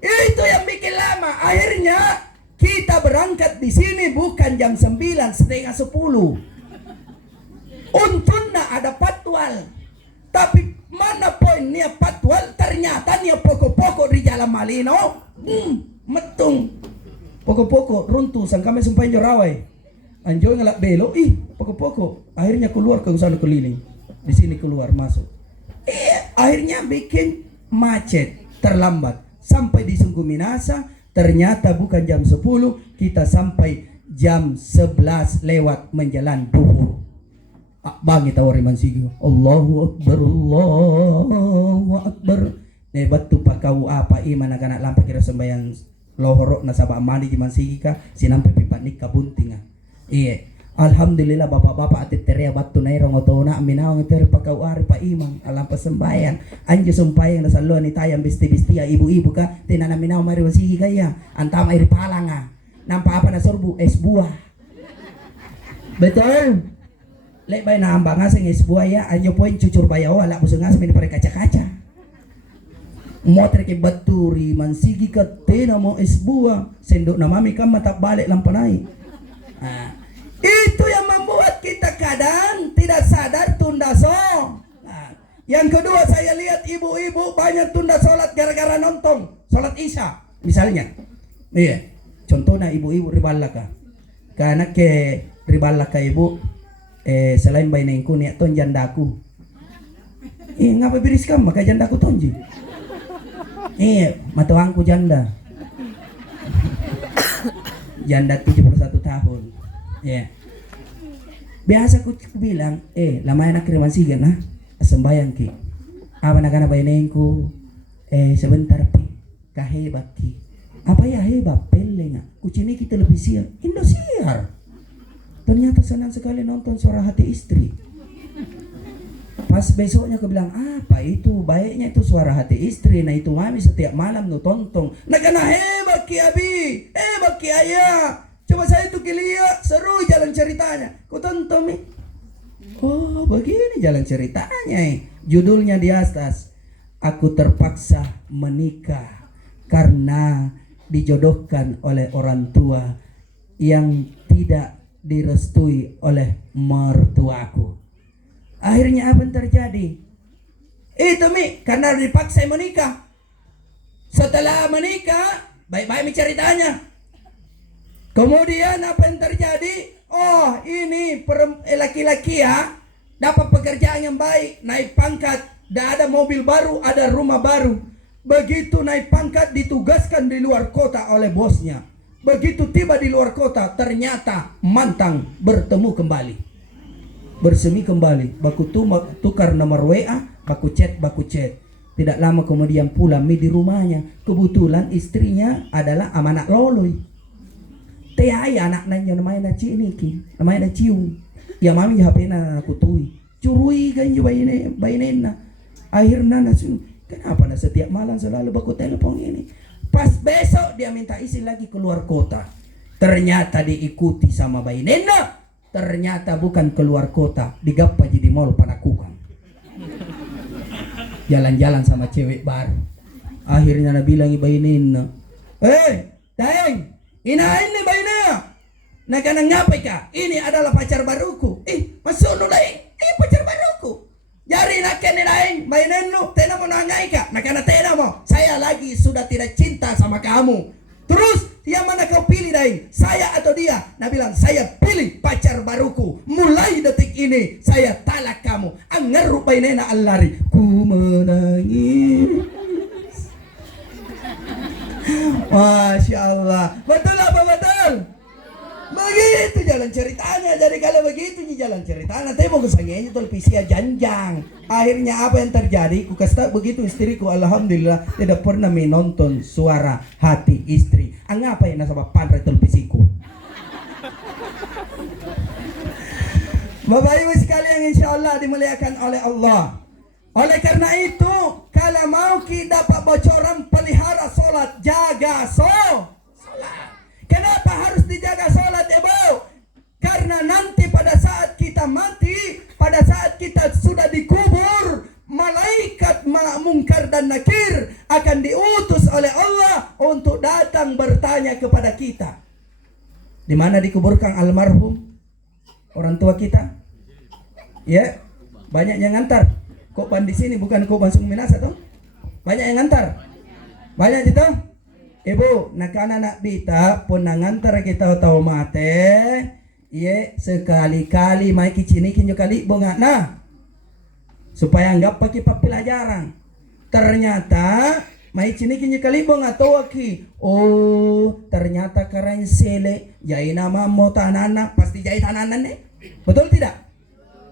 Itu yang bikin lama. Akhirnya kita berangkat di sini bukan jam 9, setengah 10. Untungnya ada patwal. Tapi mana poinnya patwal? Ternyata nia pokok-pokok di Jalan Malino. Metung. Pokok-pokok runtuh sang kami sumpahin jorawai. Anjoy ngelak belok. Pokok-pokok. Akhirnya keluar ke sana keliling. Di sini keluar masuk. Akhirnya bikin macet, terlambat sampai di Sungguh Minasa. Ternyata bukan jam 10, kita sampai jam 11 lewat menjelang duhur. Bang kita wari mansigi. Allahu Akbar, Allahu Akbar. Batu pakau apa iman anak lampak kira sembahyang lohorok nasabah mandi di mansigi ka sinampai pipat nikah buntinga. Alhamdulillah bapak-bapak atit terea batu nairong otona aminawang ter pakau ari pa imang alam pasembayan anjo sumpayang na salon ni tayang bisti-bisti ibu-ibu ka tinana minaw mari wasigi kaya antama iri palanga nampa apa na sorbu es buah. Betul. Lek bay na ambang asing es buah ya anjo poin cucur bayaw ala busung asing ini pare kaca-kaca. Motor ke baturi mansigi ka tina mo es buah sendok na mami kam matak balik lampanai. Itu yang membuat kita kadang tidak sadar tunda sholat. Yang kedua saya lihat ibu-ibu banyak tunda sholat gara-gara nonton sholat isya misalnya. Contohnya ibu-ibu ribalaka. Karena ke ribalaka ibu selain bainengku niat ton jandaku. Ngapa biris kamu maka jandaku tonji. Matuangku janda. Janda 71 tahun. Biasa ku bilang, lamaya nak kiriman sigan ha, sembayang ki. Apa nak kana bainengku, sebentar pi, kahebat ki. Apa ya hebat, pelenga. Kucini kita televisi, Indosiar. Ternyata senang sekali nonton Suara Hati Istri. Pas besoknya aku bilang, apa itu baiknya itu Suara Hati Istri. Nah itu mami setiap malam nu tonton. Nak kana hebat ki abi, hebat ki ayah. Coba saya tuh lihat seru jalan ceritanya. Ku tonton nih. Oh begini jalan ceritanya. Judulnya di atas. Aku terpaksa menikah karena dijodohkan oleh orang tua yang tidak direstui oleh mertuaku. Akhirnya apa yang terjadi? Itu karena dipaksa menikah. Setelah menikah, baik-baik ceritanya. Kemudian apa yang terjadi? Oh, ini laki-laki ya, dapat pekerjaan yang baik, naik pangkat, ada mobil baru, ada rumah baru. Begitu naik pangkat ditugaskan di luar kota oleh bosnya. Begitu tiba di luar kota, ternyata mantan bertemu kembali. Bersemi kembali, baku tukar nomor WA, baku chat. Tidak lama kemudian pulang di rumahnya. Kebetulan istrinya adalah amanat loloy. Teh ayah anak nanya namanya Ciniki, namanya Ciung. Ya mami HP na kutui. Curui kan juga bainena. Akhirnya nasu, kenapa na setiap malam selalu baku telepon ini? Pas besok dia minta isi lagi keluar kota. Ternyata diikuti sama bainena. Ternyata bukan keluar kota, digappa di mall Panakukang. Jalan-jalan sama cewek baru. Akhirnya na bilang bainena, Dayang, inain nih bainena. Nah karena ngapain kah? Ini adalah pacar baruku. Masuk lu Dayang, pacar baruku. Jari naken Dayang, bainenu, tena mau nangai kah? Nah karena tena mau, saya lagi sudah tidak cinta sama kamu. Terus yang mana kau pilih Dayang? Saya atau dia? Nah bilang, saya pilih pacar baruku. Mulai detik ini saya talak kamu. Anggar bainena allari. Ku menangis. Masya Allah. Betul apa betul? Begitu jalan ceritanya. Jadi kalau begitu nih jalan ceritanya, nanti mau kesangenya televisi janjang. Akhirnya apa yang terjadi? Ku kasih begitu istriku, alhamdulillah tidak pernah menonton suara hati istri. Angapa yang nasabah pandai televisiku. Bapak Ibu sekalian, insya Allah dimuliakan oleh Allah. Oleh karena itu, kalau mau kita dapat bocoran, pelihara solat, jaga solat. Kenapa harus dijaga solat, Ibu? Karena nanti pada saat kita mati, pada saat kita sudah dikubur, malaikat mungkar dan nakir akan diutus oleh Allah untuk datang bertanya kepada kita. Di mana dikuburkan almarhum orang tua kita? Ya, banyak yang ngantar. Koban di sini bukan koban Sungminasa toh? Banyak yang ngantar. Banyak itu. Ibu, nakana nak bita pun ngantar kita tahu mate. Ye sekali-kali mai kicinikin jo kali bonga nah. Supaya anggap pakai pelajaran. Ternyata mai cinikin jo kali bonga tawaki. Oh, ternyata karen sele jai nama mo tanana pasti jai tananan nih. Betul tidak?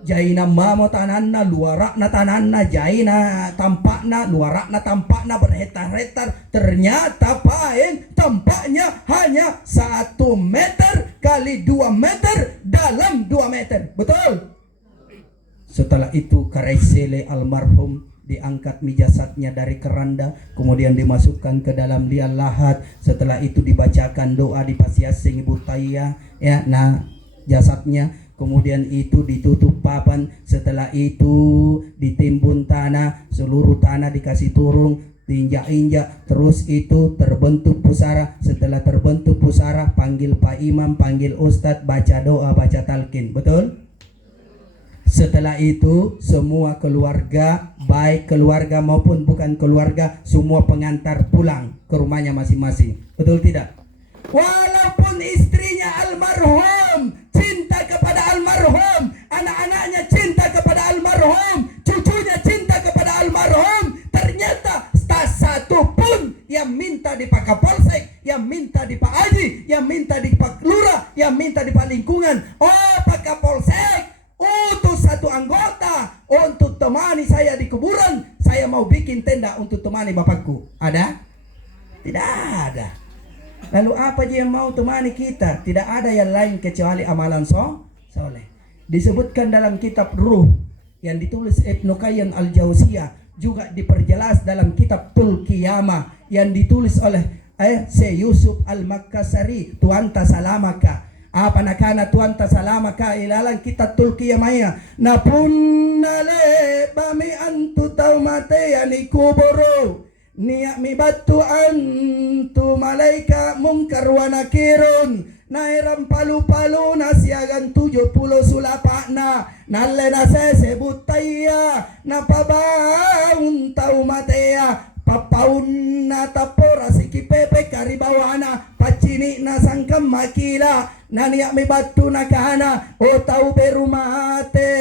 Jaina mamo tananna, luarakna tananna, jaina tampakna, luarakna tampakna berhetar-hetar. Ternyata paeng tampaknya hanya 1 meter kali 2 meter dalam 2 meter. Betul? Setelah itu karesele almarhum diangkat jasadnya dari keranda, kemudian dimasukkan ke dalam liang lahat. Setelah itu dibacakan doa di pasiasing Ibu Taya, ya, nah jasadnya. Kemudian itu ditutup papan. Setelah itu ditimbun tanah, seluruh tanah dikasih turun, diinjak-injak. Terus itu terbentuk pusara. Setelah terbentuk pusara, panggil Pak Imam, panggil Ustadz, baca doa, baca talqin. Betul? Setelah itu semua keluarga, baik keluarga maupun bukan keluarga, semua pengantar pulang ke rumahnya masing-masing. Betul tidak? Walaupun istrinya almarhum cinta kepada almarhum, anak-anaknya cinta kepada almarhum, cucunya cinta kepada almarhum, ternyata tak satu pun yang minta di Pak Kapolsek, yang minta di Pak Haji, yang minta di Pak Lurah, yang minta di Pak Lingkungan. Oh Pak Kapolsek, utus 1 anggota untuk temani saya di kuburan. Saya mau bikin tenda untuk temani bapakku. Ada? Tidak ada. Lalu apa dia yang mau temani kita? Tidak ada yang lain kecuali amalan soleh. Disebutkan dalam kitab Ruh yang ditulis Ibnu Qayyim Al-Jauziyah, juga diperjelas dalam kitab Tul Qiyamah yang ditulis oleh Syekh Yusuf Al-Makassari, Tuhan tasalamaka. Apa nakana Tuhan tasalamaka ilalang kitab Tul Qiyamah. Napunale bami antu taumate yani kuburu. Niyak mi batu antu malaika mungkar wa nakirun. Nairam palu-palu na siagan 70 sulapa na nalle na sesebut taya na pabaun tau matea papaun na tapora sikipepe karibawana pacini na sangkam makila naniak mi batu na kana o tau beru mate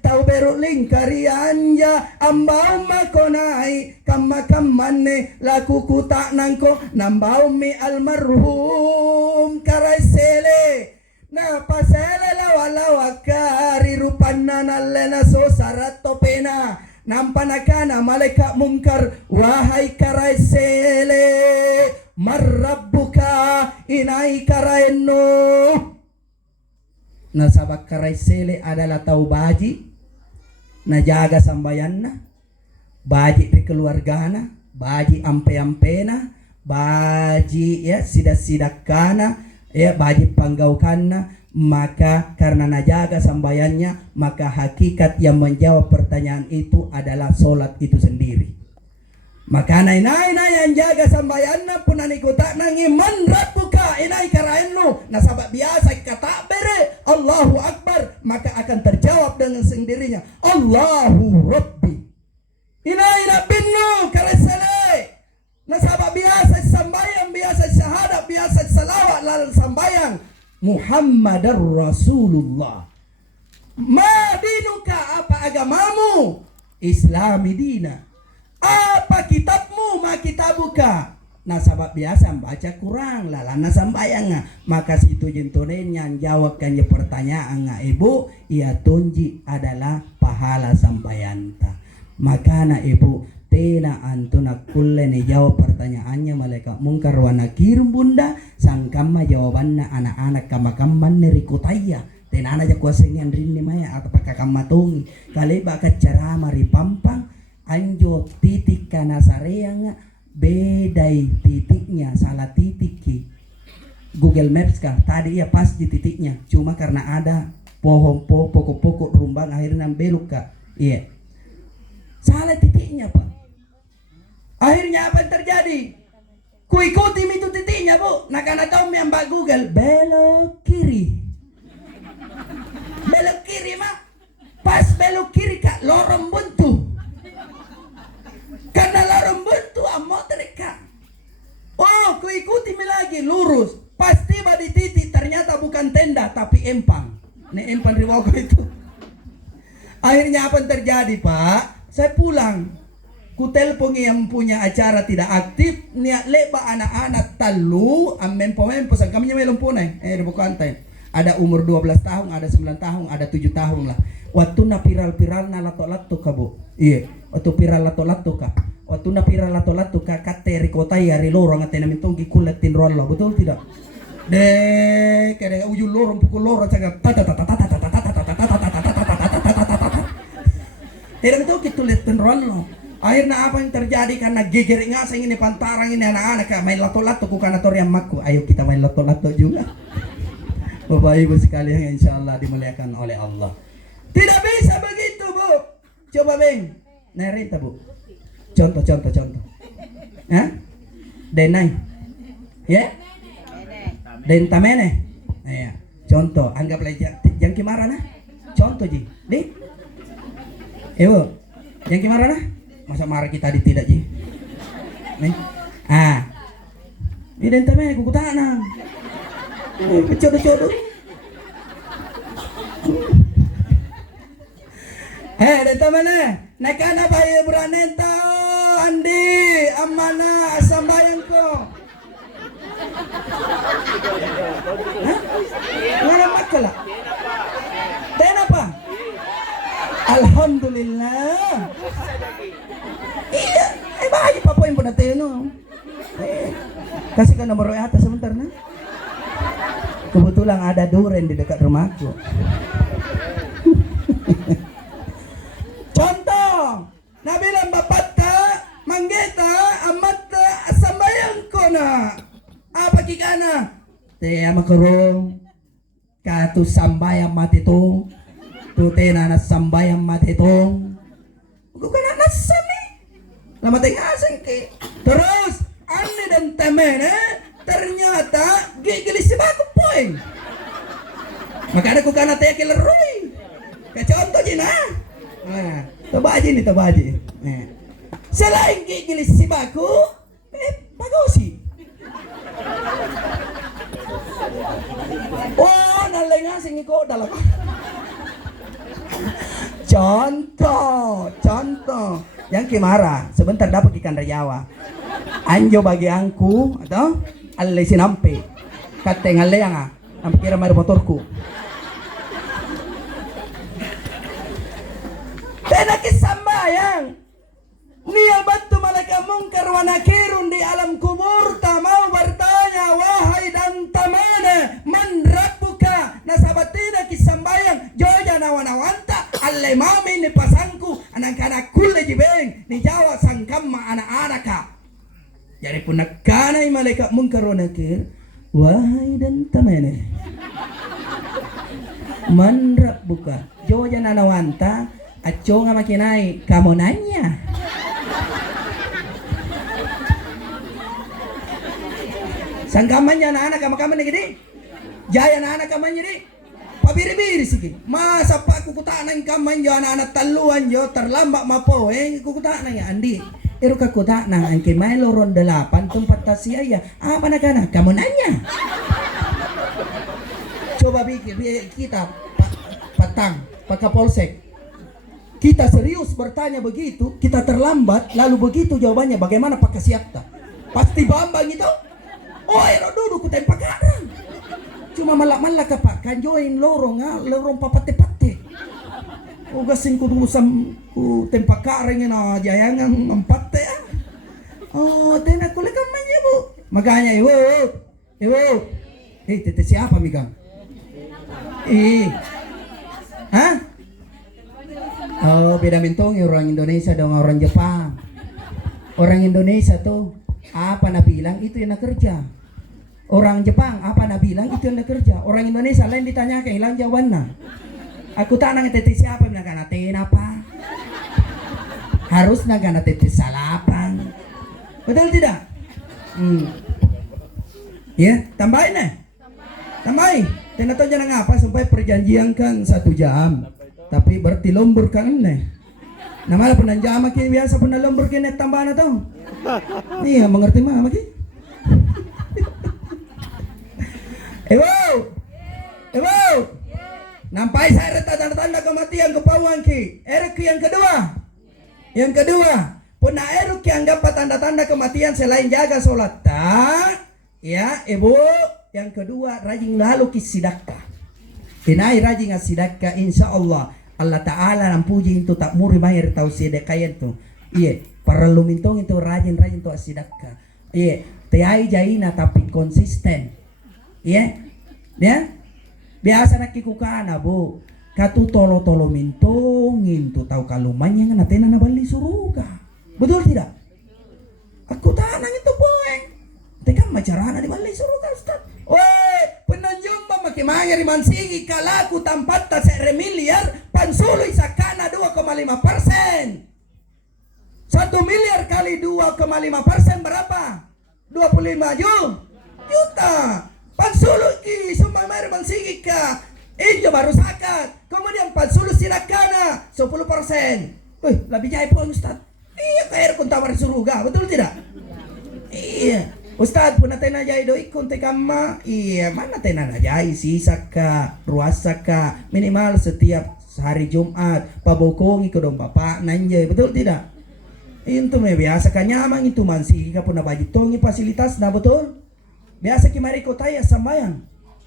tau beru lingkari anja ambau makonai kamma kammane laku kutak nangko nambau mi almarhum karaisele na pasele lawa kari rupanna nalena so sarato pena nampanakana malaikat mungkar wahai karaisele marrabbuka inai karaenno. Nasabak karaisele adalah tahu baji najaga sambayanna baji di keluargana baji ampe-ampena baji ya sidak-sidakana ya baji panggaukanna, maka karena najaga sambayannya maka hakikat yang menjawab pertanyaan itu adalah solat itu sendiri. Maka nai yang jaga sambayanna punani kota nangi man rabbuka inai karaennu nasabak biasa kata bere Allahu Akbar maka akan terjawab dengan sendirinya Allahu Rabbi inai rabbinnu karasale nasabak biasa sambayang biasa syahadat biasa salawat lal sambayang Muhammadar Rasulullah. Madinuka apa agamamu? Islami dina. Apa kitabmu? Ma kitabuka. Nah sabab biasa baca kurang lalana sambayang maka situ jentonen yang jawabkan je pertanyaan ibu ia tunji adalah pahala sambayanta. Maka ibu tena antuna kulle ni jawab pertanyaannya malaikat mungkar wa nakir bunda sangkamma jawabanna anak-anak kamakamman nerikutaya tena aja kuasa ini andrin maya atau pakai kamatungi kali bakat cara mari pampang anjo titik kana sareang bedai titiknya salah titik ki Google Maps kah tadi ya pas di titiknya cuma karena ada pokok-pokok rumbang akhirnya belok kah iya salah titiknya pak. Akhirnya apa yang terjadi? Ku ikuti itu titiknya bu. Nah karena tahu mbak Google belok kiri. Belok kiri mak. Pas belok kiri kak lorong buntu. Karena lorong buntu amot mereka. Oh ku ikuti lagi lurus. Pas tiba di titik ternyata bukan tenda tapi empang. Ini empang riwoko itu. Akhirnya apa yang terjadi pak? Saya pulang. Ku telepon yang punya acara tidak aktif niat leba anak-anak talu amempo sang kami melon punai bukan ada umur 12 tahun ada 9 tahun ada 7 tahun lah waktu na viral na lato kabu iya waktu viral lato ka waktu na viral lato ka kate rikota ya ri lorong atena mintongi kuletin rollo betul tidak de kere ujul lorong pukul lorong sangat tidak betul kita letin rollo. Akhirnya apa yang terjadi karena geger ngaseng ini pantarang ini anak-anak main lato-lato ku karena toriam makku. Ayo kita main lato-lato juga. Bapak Ibu sekalian insya Allah dimuliakan oleh Allah. Tidak bisa begitu bu. Coba beng. Nerita bu. Contoh. Hah? Denai. Ya? Den tamene. Ya. Contoh. Anggaplah yang kimara nah. Contoh ji. Di. Ewo. Yang kimara nah. Masa marah kita tidak ji nih ini dan temen kuku tanang codoh dan temen nekana bayi beranen tau andi amana sambayang ko ngana makala dan apa alhamdulillah. Iya, bahagia pa po yung panatino. Kasih ka nomor atas sebentar na. Kebetulan ada duren di dekat rumahku. Contoh, nabilang bapata, manggeta, amata, sambayang ko na. Apa kikana? Tiya makarong, katu sambayang matitong, tutena na sambayang matitong. Bukan anak sami. Lama tengasan ke. Terus, ane dan temen ternyata gigilis si baku kileroy. Makanya ku kana teh kileroy. Kayak contoh je nah. Nah, tabaji nih tabaji. Nah. Selain gigilis si baku, bagosi. Oh, nalenga sing iko dalam. Contoh. Yang kimara, sebentar dapat ikan rajawa. Anjo bagi angku atau alai sinampe. Kateng alai yang nampak kira mari motorku. Tena kisambayang. Niya bantu malaikat mungkar wa nakirun di alam kubur tak mau bertanya wahai dan tamana man rabbuka nasabatina kisambayang joja nawanawanta alle mami ni pasangku anak-anak kulle jibeng ni jawa sangkamma anak-anaka. Jadi pun nakanai malaikat mungkar wa nakir wahai dan tamana man rabbuka joja nanawanta aco nga makinai kamu nanya. Sangkamannya anak-anak kamu gini, jaya anak-anak kamu jadi, pabiri-biri sih. Masa pak kukutaan kaman jo anak-anak taluan jo terlambat mapo, kukutaan ya Andi. Eru kukutaan angke mai loron 8 tempat tasia ya. Apa nak kamu nanya? Coba bikin kita patang, pak Kapolsek. Kita serius bertanya begitu, kita terlambat, lalu begitu jawabannya bagaimana Pak Kasiapta? Pasti bambang itu. Oh, ero duduk ku tempat karang. Cuma malak-malak ka Pak, kanjoin lorong papate-pate. Ugasin ku dulu ku tempat karang na jayangan empate. Oh, tena ku lekam manya Bu. Makanya ibu. Tete siapa Migang? Hah? Oh, beda mentong orang Indonesia dong orang Jepang. Orang Indonesia tuh apa nak bilang itu yang nak kerja. Orang Jepang apa nak bilang itu yang nak kerja. Orang Indonesia lain ditanya ke hilang jawabannya. Aku tak nang tete siapa nak kana tena apa? Harus nak kana tete salapan. Betul tidak? Ya, tambahin nih. Tambahin. Tena tahu jangan apa sampai perjanjian kan 1 jam. Tapi berarti lombor kan nih. Nama penanjama kini biasa pernah lombor kini tambahan atau? Iya mengerti mah maki. Ibu, nampai saya tanda-tanda kematian kepauan ki. Eruk yang kedua, puna eruk yang dapat tanda-tanda kematian selain jaga sholat tak? Ya, ibu. Yang kedua rajin lalu kisidakah. Tinai rajin asidakah insya Allah. Allah Ta'ala nampuji itu tak muri mahir tau sedekayan tu. Iya, perlu mintong itu rajin tu asidakah. Iya, tiai jaina tapi konsisten. Iya, ya. Biasa nak kikukana Bu. Katu tolo mintong itu tahu kalumanya ngana tena na bali suruga. Betul tidak? Aku tanang itu boeng. Teka macarana di bali suruga Ustaz. Woi, penanjung maki mangir mansigi kalaku tampat ta 1 miliar pansului sakana 2,5%. 1 miliar kali 2,5% berapa? 25 juta. Pansului ki summa mari mansigi ka. Injo baru zakat. Kemudian pansului sinakana 10%. Wih, lebih jahit pun Ustaz. Iya, kayak kun tawar suruga, betul tidak? Iya. Ustaz puna tena jai do ikun te kamma. Iya, mana tena na jai sisa ka, ruasa ka, minimal setiap hari Jumat pabokong iko dong bapak nanjay, betul tidak? Itu me biasa ka nyamang itu mansi ka puna bajitongi fasilitas na betul? Biasa kimari ko taya sambayang.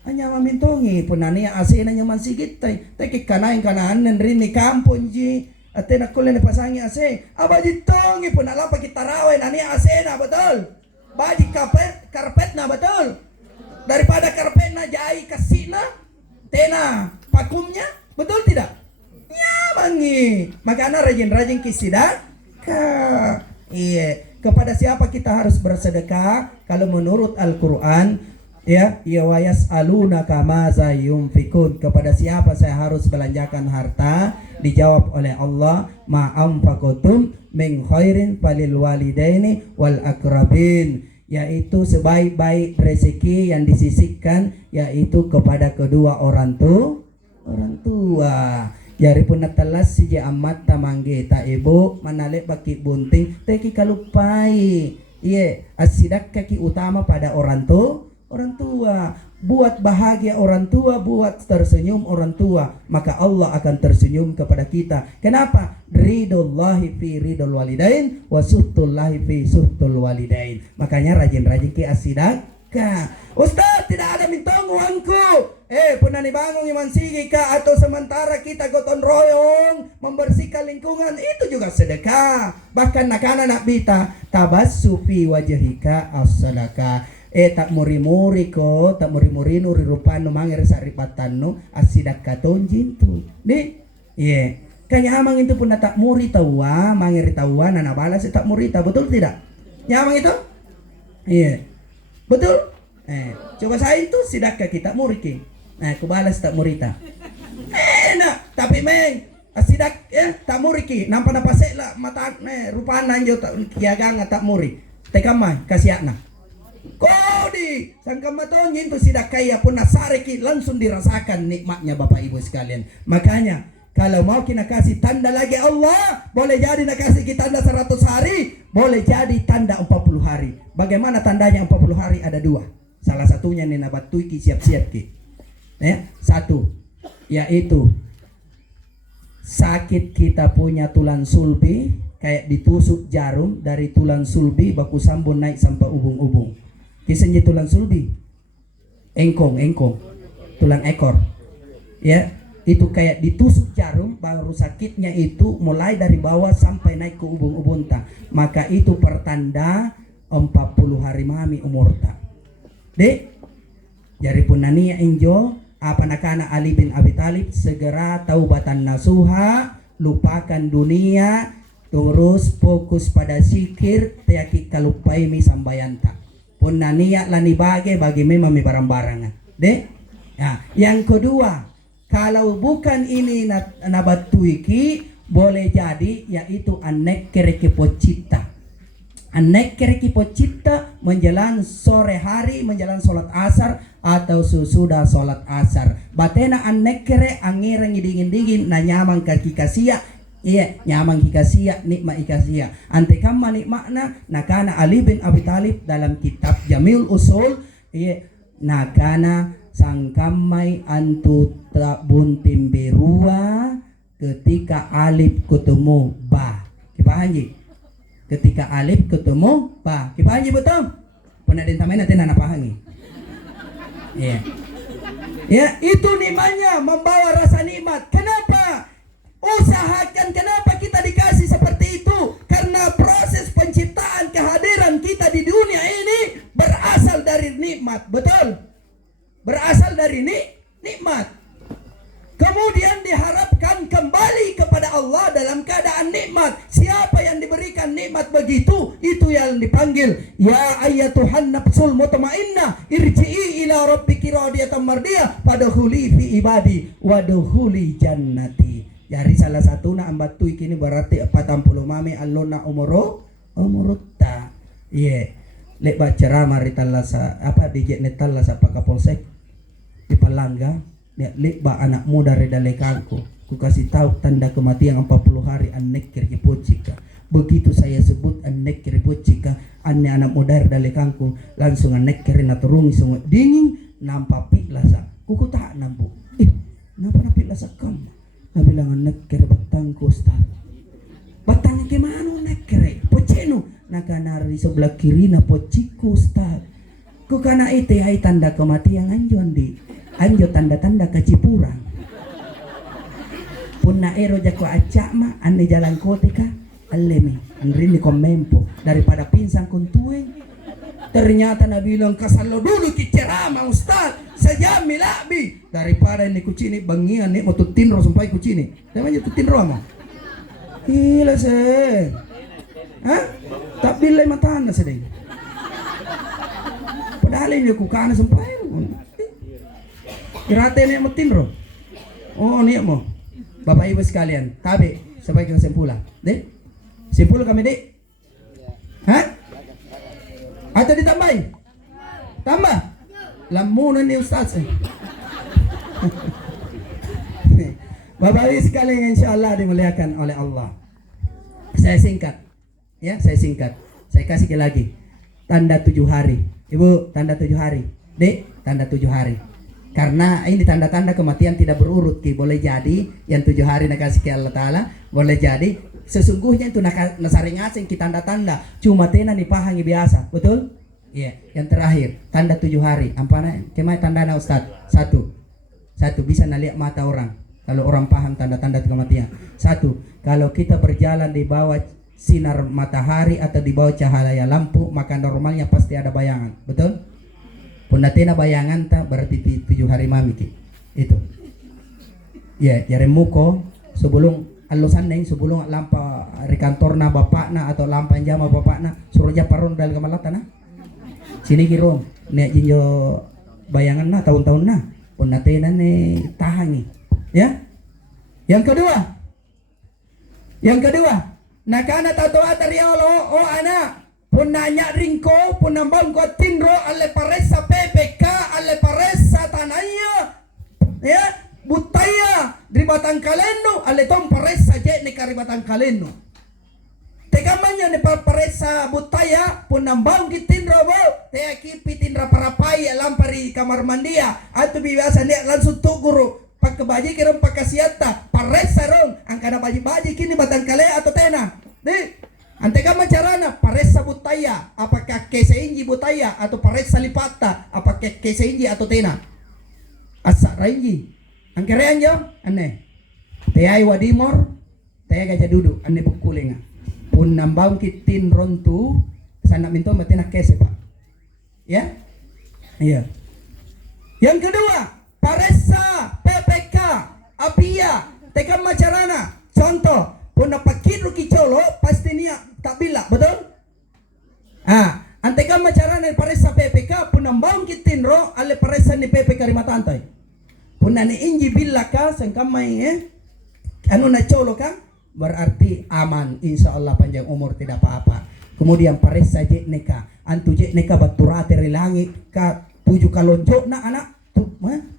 Anya mamintongi puna niya asena nya mansigit tay. Teki kanain kanaan rin ni kampon ji. Atena kulen pasangi ase. Abajitongi puna lapa kita rawe na niya asena, betul? Bagi karpet na betul. Daripada karpet na jai kasina tena pakumnya, betul tidak? Nyamangi. Makanya rajin-rajin kisidak. Iya, kepada siapa kita harus bersedekah? Kalau menurut Al-Qur'an ya wayas aluna kamaza yunfikun, kepada siapa saya harus belanjakan harta? Dijawab oleh Allah, ma'am fakotum min khairin falil walidaini wal akrabin. yaitu sebaik-baik rezeki yang disisihkan yaitu kepada kedua orang tua. Jari pun natalas si amat tamangge ta ibu manalik baki bunting teki kalupai. Iya, asidak kaki utama pada orang tua. Buat bahagia orang tua, buat tersenyum orang tua, maka Allah akan tersenyum kepada kita. Kenapa? Ridullahi fi ridul walidain wa suhtullahi fi suhtul walidain. Makanya rajin-rajin ke asidaka. Ustaz, tidak ada minta uangku. Pernah dibangun iman sigi ka atau sementara kita gotong royong membersihkan lingkungan, itu juga sedekah. Bahkan nakana nak bita tabassu fi wajhika as-sadaqah. Tak muri-muri ko, tak muri-muri nuri rupano mangir saripatano asidak katon jintu. Di, iya. Kanya amang itu pun tak muri tawa, mangir tawa, nana balas tak muri tawa, betul tidak? Nyamang itu? Iya. Betul? Coba saya itu sidakka kita muri ki. Aku balas tak muri ta. Nak, tapi meng asidak tak muri ki, nampak napasek lah mata rupana jo tak kiagang tak muri. Tekamai kasiakna. Kodi sangka maton itu sidak kaya pun nasareki langsung dirasakan nikmatnya Bapak Ibu sekalian. Makanya kalau mau kita kasih tanda lagi Allah, boleh jadi nak kasih kita tanda 100 hari, boleh jadi tanda 40 hari. Bagaimana tandanya 40 hari? Ada dua. Salah satunya nih nabatui ki siap-siap ki. Satu yaitu sakit kita punya tulang sulbi, kayak ditusuk jarum dari tulang sulbi baku sambung naik sampai ubung-ubung. Kisahnya tulang sulbi, engkong, tulang ekor, ya itu kayak ditusuk jarum, baru sakitnya itu mulai dari bawah sampai naik ke ubun-ubun ta. Maka itu pertanda 40 hari mami umur ta. Dek, jari punania enjo apa nakana Ali bin Abi Thalib segera taubatan nasuha, lupakan dunia, terus fokus pada zikir, teyaki kalupai mi sambayanta. Pun nania lani bagi memang barang-barang. Dek. Nah, yang kedua, kalau bukan ini nabatuiki, boleh jadi yaitu anek kereki pocita. Anek kereki pocita menjelang sore hari, menjelang sholat asar atau sesudah sholat asar. Batena anek kere angirang dingin-dingin na nyamang kaki kasia. Iya, nyamang hikasia, nikmat hikasia. Ante kama nikmatna nakana Ali bin Abi Thalib dalam kitab Jamil Usul, iya, nakana sangkamai antu buntim berua ketika alif ketemu ba. Kipahanji? Ketika alif ketemu ba. Kipahanji betul? Pernah dintamai nanti nana pahangi. Iya. Ya, itu nikmatnya membawa rasa nikmat. Kenapa? Usahakan, kenapa kita dikasih seperti itu? Karena proses penciptaan kehadiran kita di dunia ini berasal dari nikmat, betul? Berasal dari nikmat. Kemudian diharapkan kembali kepada Allah dalam keadaan nikmat. Siapa yang diberikan nikmat begitu, itu yang dipanggil ya ayyatuhan nafsul mutmainnah irji'i ila rabbiki radiyatan mardiyah fadkhuli fi ibadi wadkhuli jannati. Jadi salah satu na ambatu kini berarti 40 mami allona umurutta. Iya. Lek baca mari talasa apa dijek netalasa Pak Kapolsek di Palangga, lek ba anak muda redalekanku. Ku kasih tahu tanda kematian 40 hari anek kiripocika. Begitu saya sebut anek kiripocika, anak muda redalekanku langsung anek kirina turungi semua dingin nampak pilasa. Kuku tak nampu. Nampak pilasa kamu. Bilang neker batangku Ustaz. Batang ke mana neker? Poceno. Nakana di sebelah kiri na pociku Ustaz. Ku kana itu hai tanda kematian anjo andi. Anjo tanda-tanda kecipuran. Punna ero jako acak ma ane jalan kote ka alemi. Andrini komempo daripada pinsan kontueng. Ternyata Nabi bilang kasalo dulu kicerama Ustaz. Sejam milabi daripada ini kucini bangian nih mau tutinro sampai kucini. Namanya tutinro ama. Gila sih. Hah? Tak bilai matana sedih. Padahal ini kukana sampai. Kirate nih mau tinro. Oh nih mau. Bapak Ibu sekalian, tapi sebagai kesimpulan, dek. Simpul kami dek. Hah? Atau ditambahin? Tambah? Lamunan ni Ustaz. Bapak Ibu sekalian, insya Allah dimuliakan oleh Allah. Saya singkat, ya, saya singkat. Saya kasih lagi tanda 7 hari. Ibu, tanda 7 hari. Dek, tanda 7 hari. Karena ini tanda-tanda kematian tidak berurut. Boleh jadi yang 7 hari nak kasih ke Allah Ta'ala. Boleh jadi sesungguhnya itu nasaring asing kita tanda-tanda. Cuma tena nipahangi biasa. Betul? Iya. Yang terakhir, tanda 7 hari. Ampana, kemana tandanya Ustaz? Satu bisa nalihat mata orang. Kalau orang paham tanda-tanda kematian. Satu, kalau kita berjalan di bawah sinar matahari atau di bawah cahaya lampu, maka normalnya pasti ada bayangan. Betul? Punda tena bayangan tak berarti 7 hari mami ki. Itu. Ya, jare muko sebelum alusan neng sebelum lampa di kantorna bapakna atau lampa jama bapakna suruh japaron dal kamalata na. Sini kirong nek jinjo bayangan na tahun-tahun na. Punda tena ne tahangi. Ya. Yang kedua, nakana tatua tariolo o ana punanya ringko punambang ko tinro alle paresa PPK alle paresa tanaya ya butaya di batang kaleno alle tom paresa je ne kari batang kaleno tegamanya ne paresa butaya punambang ki tinro bo te aki pitindra parapai lampari kamar mandia atau biasa ne langsung tuguru pakai baji kirim pakai siata paresa rong angkana baji kini batang kale atau tena di anteka macarana paresa butaya apakah keseinji butaya atau paresa lipata apakah keseinji atau tena asa rainji angkerean jam aneh teai wadimor teai gajah duduk aneh bukulenga pun nambang kitin rontu sana minto matena kese pak ya iya yang kedua paresa PPK apia tekan macarana contoh puna pakiru kicolo pasti niya tak bila betul antekan macarana paresa PPK puna mbang kitinro ale paresa ni PPK rimatantai puna ni inji bila ka sangkamai anu na colo ka berarti aman insyaallah panjang umur tidak apa-apa kemudian paresa je neka antu je neka baturate rilangi ka 7 kalonjo na anak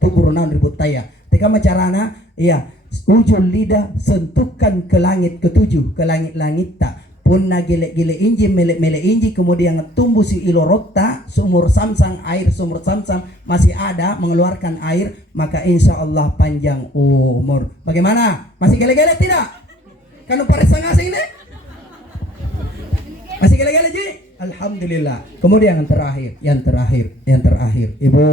tugurunan ribut taya teka macarana iya ujung lidah sentuhkan ke langit ketujuh ke langit-langit tak punna gile-gile inji mele-mele inji kemudian tumbuh si ilorokta sumur samsang air sumur samsang masih ada mengeluarkan air maka insya Allah panjang umur. Bagaimana? Masih gele-gele tidak? Kan paresa ngasih ini? Masih gele-gele ji? Alhamdulillah. Kemudian yang terakhir Ibu,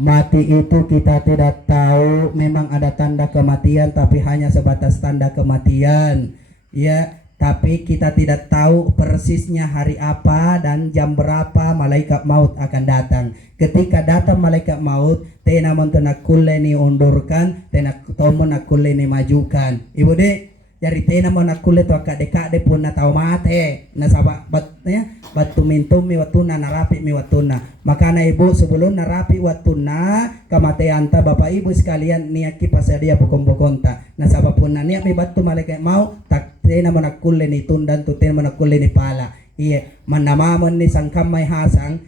mati itu kita tidak tahu. Memang ada tanda kematian, tapi hanya sebatas tanda kematian. Ya, tapi kita tidak tahu persisnya hari apa dan jam berapa malaikat maut akan datang. Ketika datang malaikat maut, tena montona kulleni undurkan, tena tomona kulleni majukan. Ibu dek, jadi tena mona kulle to akade pun na tau mate na sabak batnya batu mintum mi watuna narapi mi watuna makana ibu sebelum narapi watuna kamatean ta bapak ibu sekalian niaki pasadia bukom-bukonta na sabab pun na niak mi batu malaikat mau tak tena mona kulle ni tundan tu tena mona kulle ni pala iya manamamon ni sangkamay hasang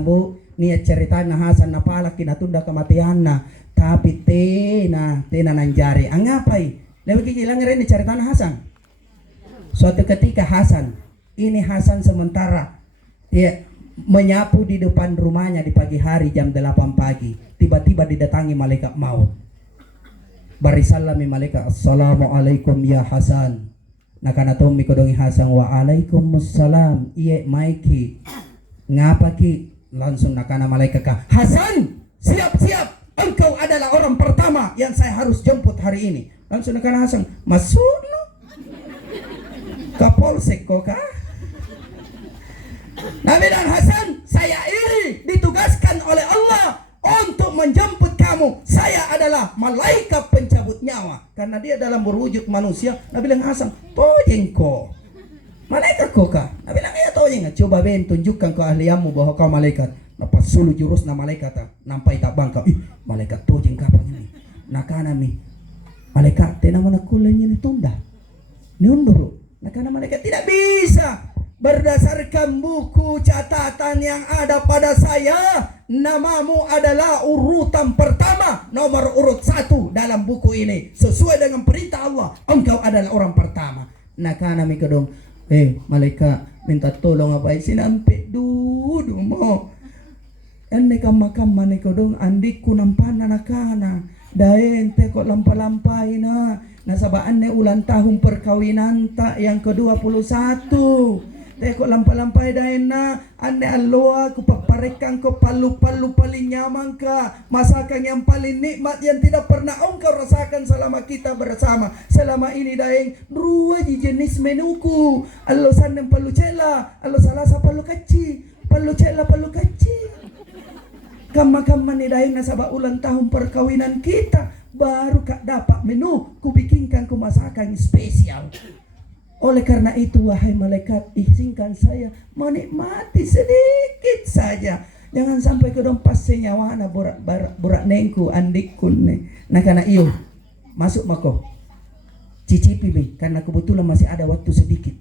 bu niat cerita na hasan na pala kinatunda kematian na tapi tena nanjari angapai lebih hilang ini cari tanah Hasan. Suatu ketika Hasan sementara dia menyapu di depan rumahnya di pagi hari jam 8 pagi. Tiba-tiba didatangi malaikat maut. Barisalami malaikat, assalamualaikum ya Hasan. Nakana tomi kodongi Hasan wa alaikumussalam. Iya maiki. Ngapa ki? Langsung nakana malaikat ka. Hasan, siap-siap. Engkau adalah orang pertama yang saya harus jemput hari ini. Langsung nakana Hasan, masuk no. Kapolsek kok kah? Nabi dan Hasan, saya ini ditugaskan oleh Allah untuk menjemput kamu. Saya adalah malaikat pencabut nyawa. Karena dia dalam berwujud manusia. Nabi bilang Hasan, tojeng kok. Malaikat kok kah? Nabi bilang ya tojeng. Coba ben tunjukkan keahlianmu bahwa kau malaikat. Napa sulu jurus na malaikat nampai tak bangka. Ih, malaikat tojeng kapan ini? Nakana mi. Malaikat tena mana kulenya ni tunda. Ni undur. Nakana malaikat tidak bisa. Berdasarkan buku catatan yang ada pada saya, namamu adalah urutan pertama, nomor urut 1 dalam buku ini. Sesuai dengan perintah Allah, engkau adalah orang pertama. Nah karena mi kedong, malaikat minta tolong apa sinampe dudu mo. Enne kamma ni kedong andiku nampana nakana. Daen te kok lampai na. Nasabaan ne ulang tahun perkawinan tak yang ke-21. Teko lampai daen na ane aloa ku paparekan ko palu-palu paling nyaman ka, masakan yang paling nikmat yang tidak pernah engkau rasakan selama kita bersama. Selama ini daeng dua jenis menuku, alo sandem palu cela, alo salasa palu kaci, palu cela palu kaci. Kama-kama ni daeng nasaba ulang tahun perkawinan kita baru kak dapat menu ku bikinkan ku masakan spesial. Oleh karena itu wahai malaikat, izinkan saya menikmati sedikit saja. Jangan sampai kedong pas senyawana borak nengku andikku ne. Nah karena iyo masuk mako cicipi mi, karena kebetulan masih ada waktu sedikit.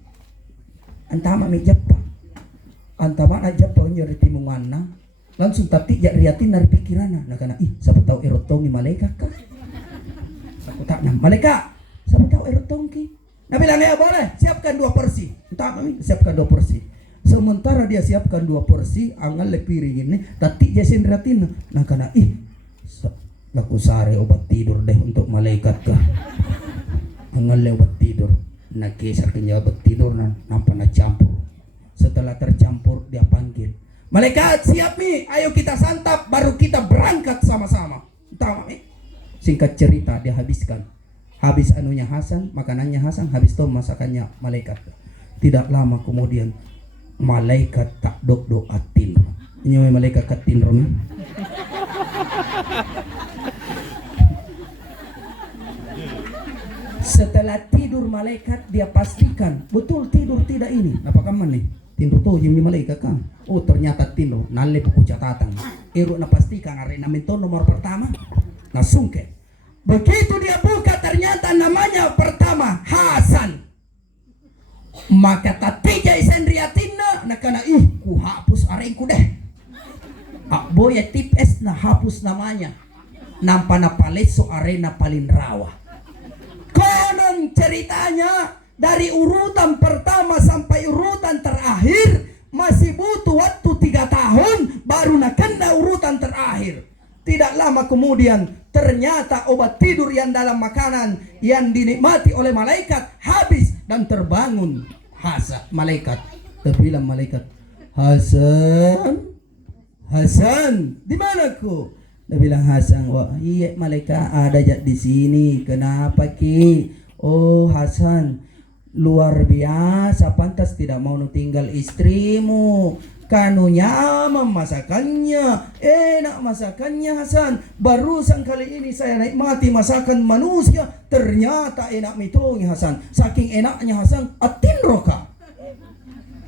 Antama mi Jepang, antama na Jepang nyeri timungana, langsung tapi jak riatin dari pikirana. Nah karena siapa tahu erotongi malaikat kah? Aku tak nam malaikat, siapa tahu erotongi. Nah bilang ya boleh, siapkan 2 porsi. Entah kami siapkan 2 porsi. Sementara dia siapkan 2 porsi, angal le piring ini, tati jasin ratin. Nah karena laku sare obat tidur deh untuk malaikat kah. Angal le obat tidur. Nah kisah kenya obat tidur nampak na campur. Setelah tercampur dia panggil, malaikat siap nih, ayo kita santap baru kita berangkat sama-sama. Entah kami. Singkat cerita dia habiskan. Habis anunya Hasan, makanannya Hasan, habis itu masakannya malaikat. Tidak lama kemudian malaikat tak doatin. Ini malaikat katin ron. Setelah tidur malaikat dia pastikan betul tidur tidak ini. Apa kaman nih? Tidur tuh yang malaikat kan? Oh ternyata tidur. Nalle buku catatan. Eru na pastikan arena menton nomor pertama. Nasungke. Begitu dia buka ternyata namanya pertama Hasan. Maka tatija isendriatina nakana ku hapus arengku deh. Boya tipes na hapus namanya. Nampana paleso arena paling rawa. Konon ceritanya dari urutan pertama sampai urutan terakhir masih butuh waktu 3 tahun baru nakenda urutan terakhir. Tidak lama kemudian ternyata obat tidur yang dalam makanan yang dinikmati oleh malaikat habis dan terbangun Hasan. Malaikat terbilang malaikat, Hasan, di mana ku? Dia bilang Hasan, wah iya malaikat ada di sini. Kenapa ki? Oh Hasan, luar biasa, pantas tidak mau tinggal istrimu. Kanu nyaman masakannya, enak masakannya Hasan. Barusan kali ini saya nikmati masakan manusia, ternyata enak mitongi Hasan. Saking enaknya Hasan, atin roka.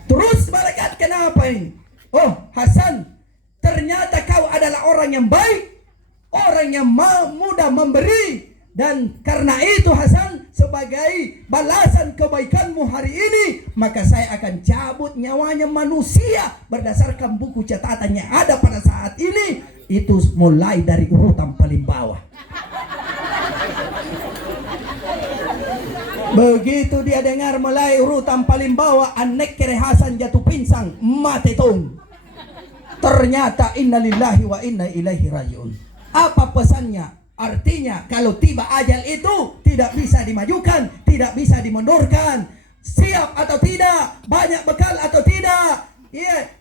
Terus malaikat kenapa ini? Oh Hasan, ternyata kau adalah orang yang baik, orang yang mudah memberi. Dan karena itu Hasan, sebagai balasan kebaikanmu hari ini, maka saya akan cabut nyawanya manusia berdasarkan buku catatan yang ada pada saat ini. Itu mulai dari urutan paling bawah. Begitu dia dengar mulai urutan paling bawah, anek kere Hasan jatuh pinsang, mati tung. Ternyata innalillahi wa inna ilaihi rajiun. Apa pesannya? Artinya kalau tiba ajal itu tidak bisa dimajukan, tidak bisa dimundurkan. Siap atau tidak, banyak bekal atau tidak,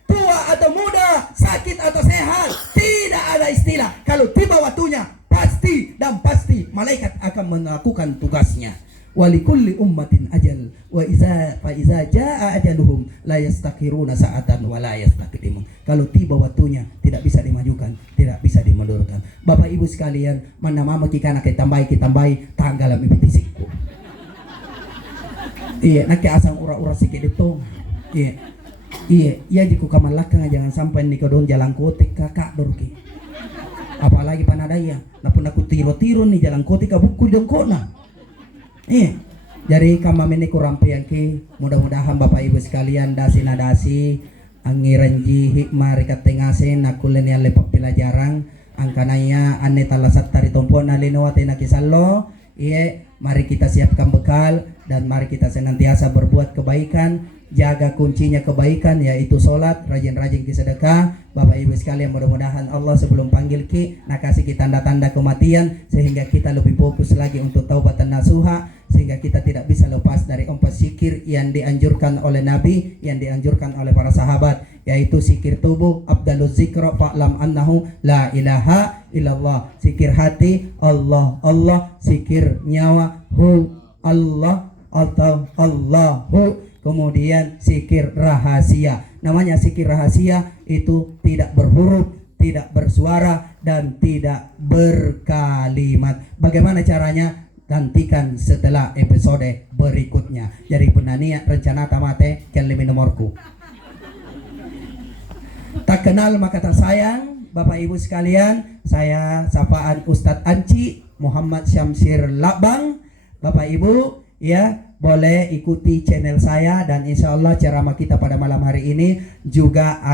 tua atau muda, sakit atau sehat, tidak ada istilah. Kalau tiba waktunya, pasti dan pasti malaikat akan melakukan tugasnya. Walikulli ummatin ajal wa iza jaa ajaluhum la yastakhiruna sa'atan wa la yastaqdimun. Kalau tiba waktunya tidak bisa dimajukan, tidak bisa dimundurkan. Bapak Ibu sekalian, mana mama kikana kita tambahi tanggal mipitisikku. Iya, nak asang ura-ura sikit itu. Iya jiku kamalakang jangan sampai nikodon jalan kotek kakak dorki. Apalagi panadaya, napun aku tiro-tiro nih jalan kotek buku jongkona. Jadi kami ini kurang piangki, mudah-mudahan Bapak Ibu sekalian dasi nadasi angiranji hikmah rikat tengasin nakulen yang lepak pelajaran angkananya ane talasat tari tompo nalinawate nakisalo. Iye, mari kita siapkan bekal dan mari kita senantiasa berbuat kebaikan. Jaga kuncinya kebaikan yaitu sholat, rajin-rajin ki sedekah. Bapak Ibu sekalian, mudah-mudahan Allah sebelum panggil ki nak kasih kita tanda-tanda kematian sehingga kita lebih fokus lagi untuk taubatan nasuha, sehingga kita tidak bisa lepas dari empat zikir yang dianjurkan oleh Nabi, yang dianjurkan oleh para sahabat, yaitu zikir tubuh afdaluz zikra fa'lam annahu la ilaha illallah, zikir hati Allah Allah, zikir nyawa hu Allah atau Allahu. Kemudian zikir rahasia. Namanya zikir rahasia itu tidak berhuruf, tidak bersuara, dan tidak berkalimat. Bagaimana caranya? Nantikan setelah episode berikutnya. Jadi penania rencana tamate lebih nomorku. Tak kenal maka tak sayang. Bapak Ibu sekalian, saya sapaan Ustadz Anci Muhammad Syamsir Labang. Bapak Ibu, ya, boleh ikuti channel saya dan insya Allah ceramah kita pada malam hari ini juga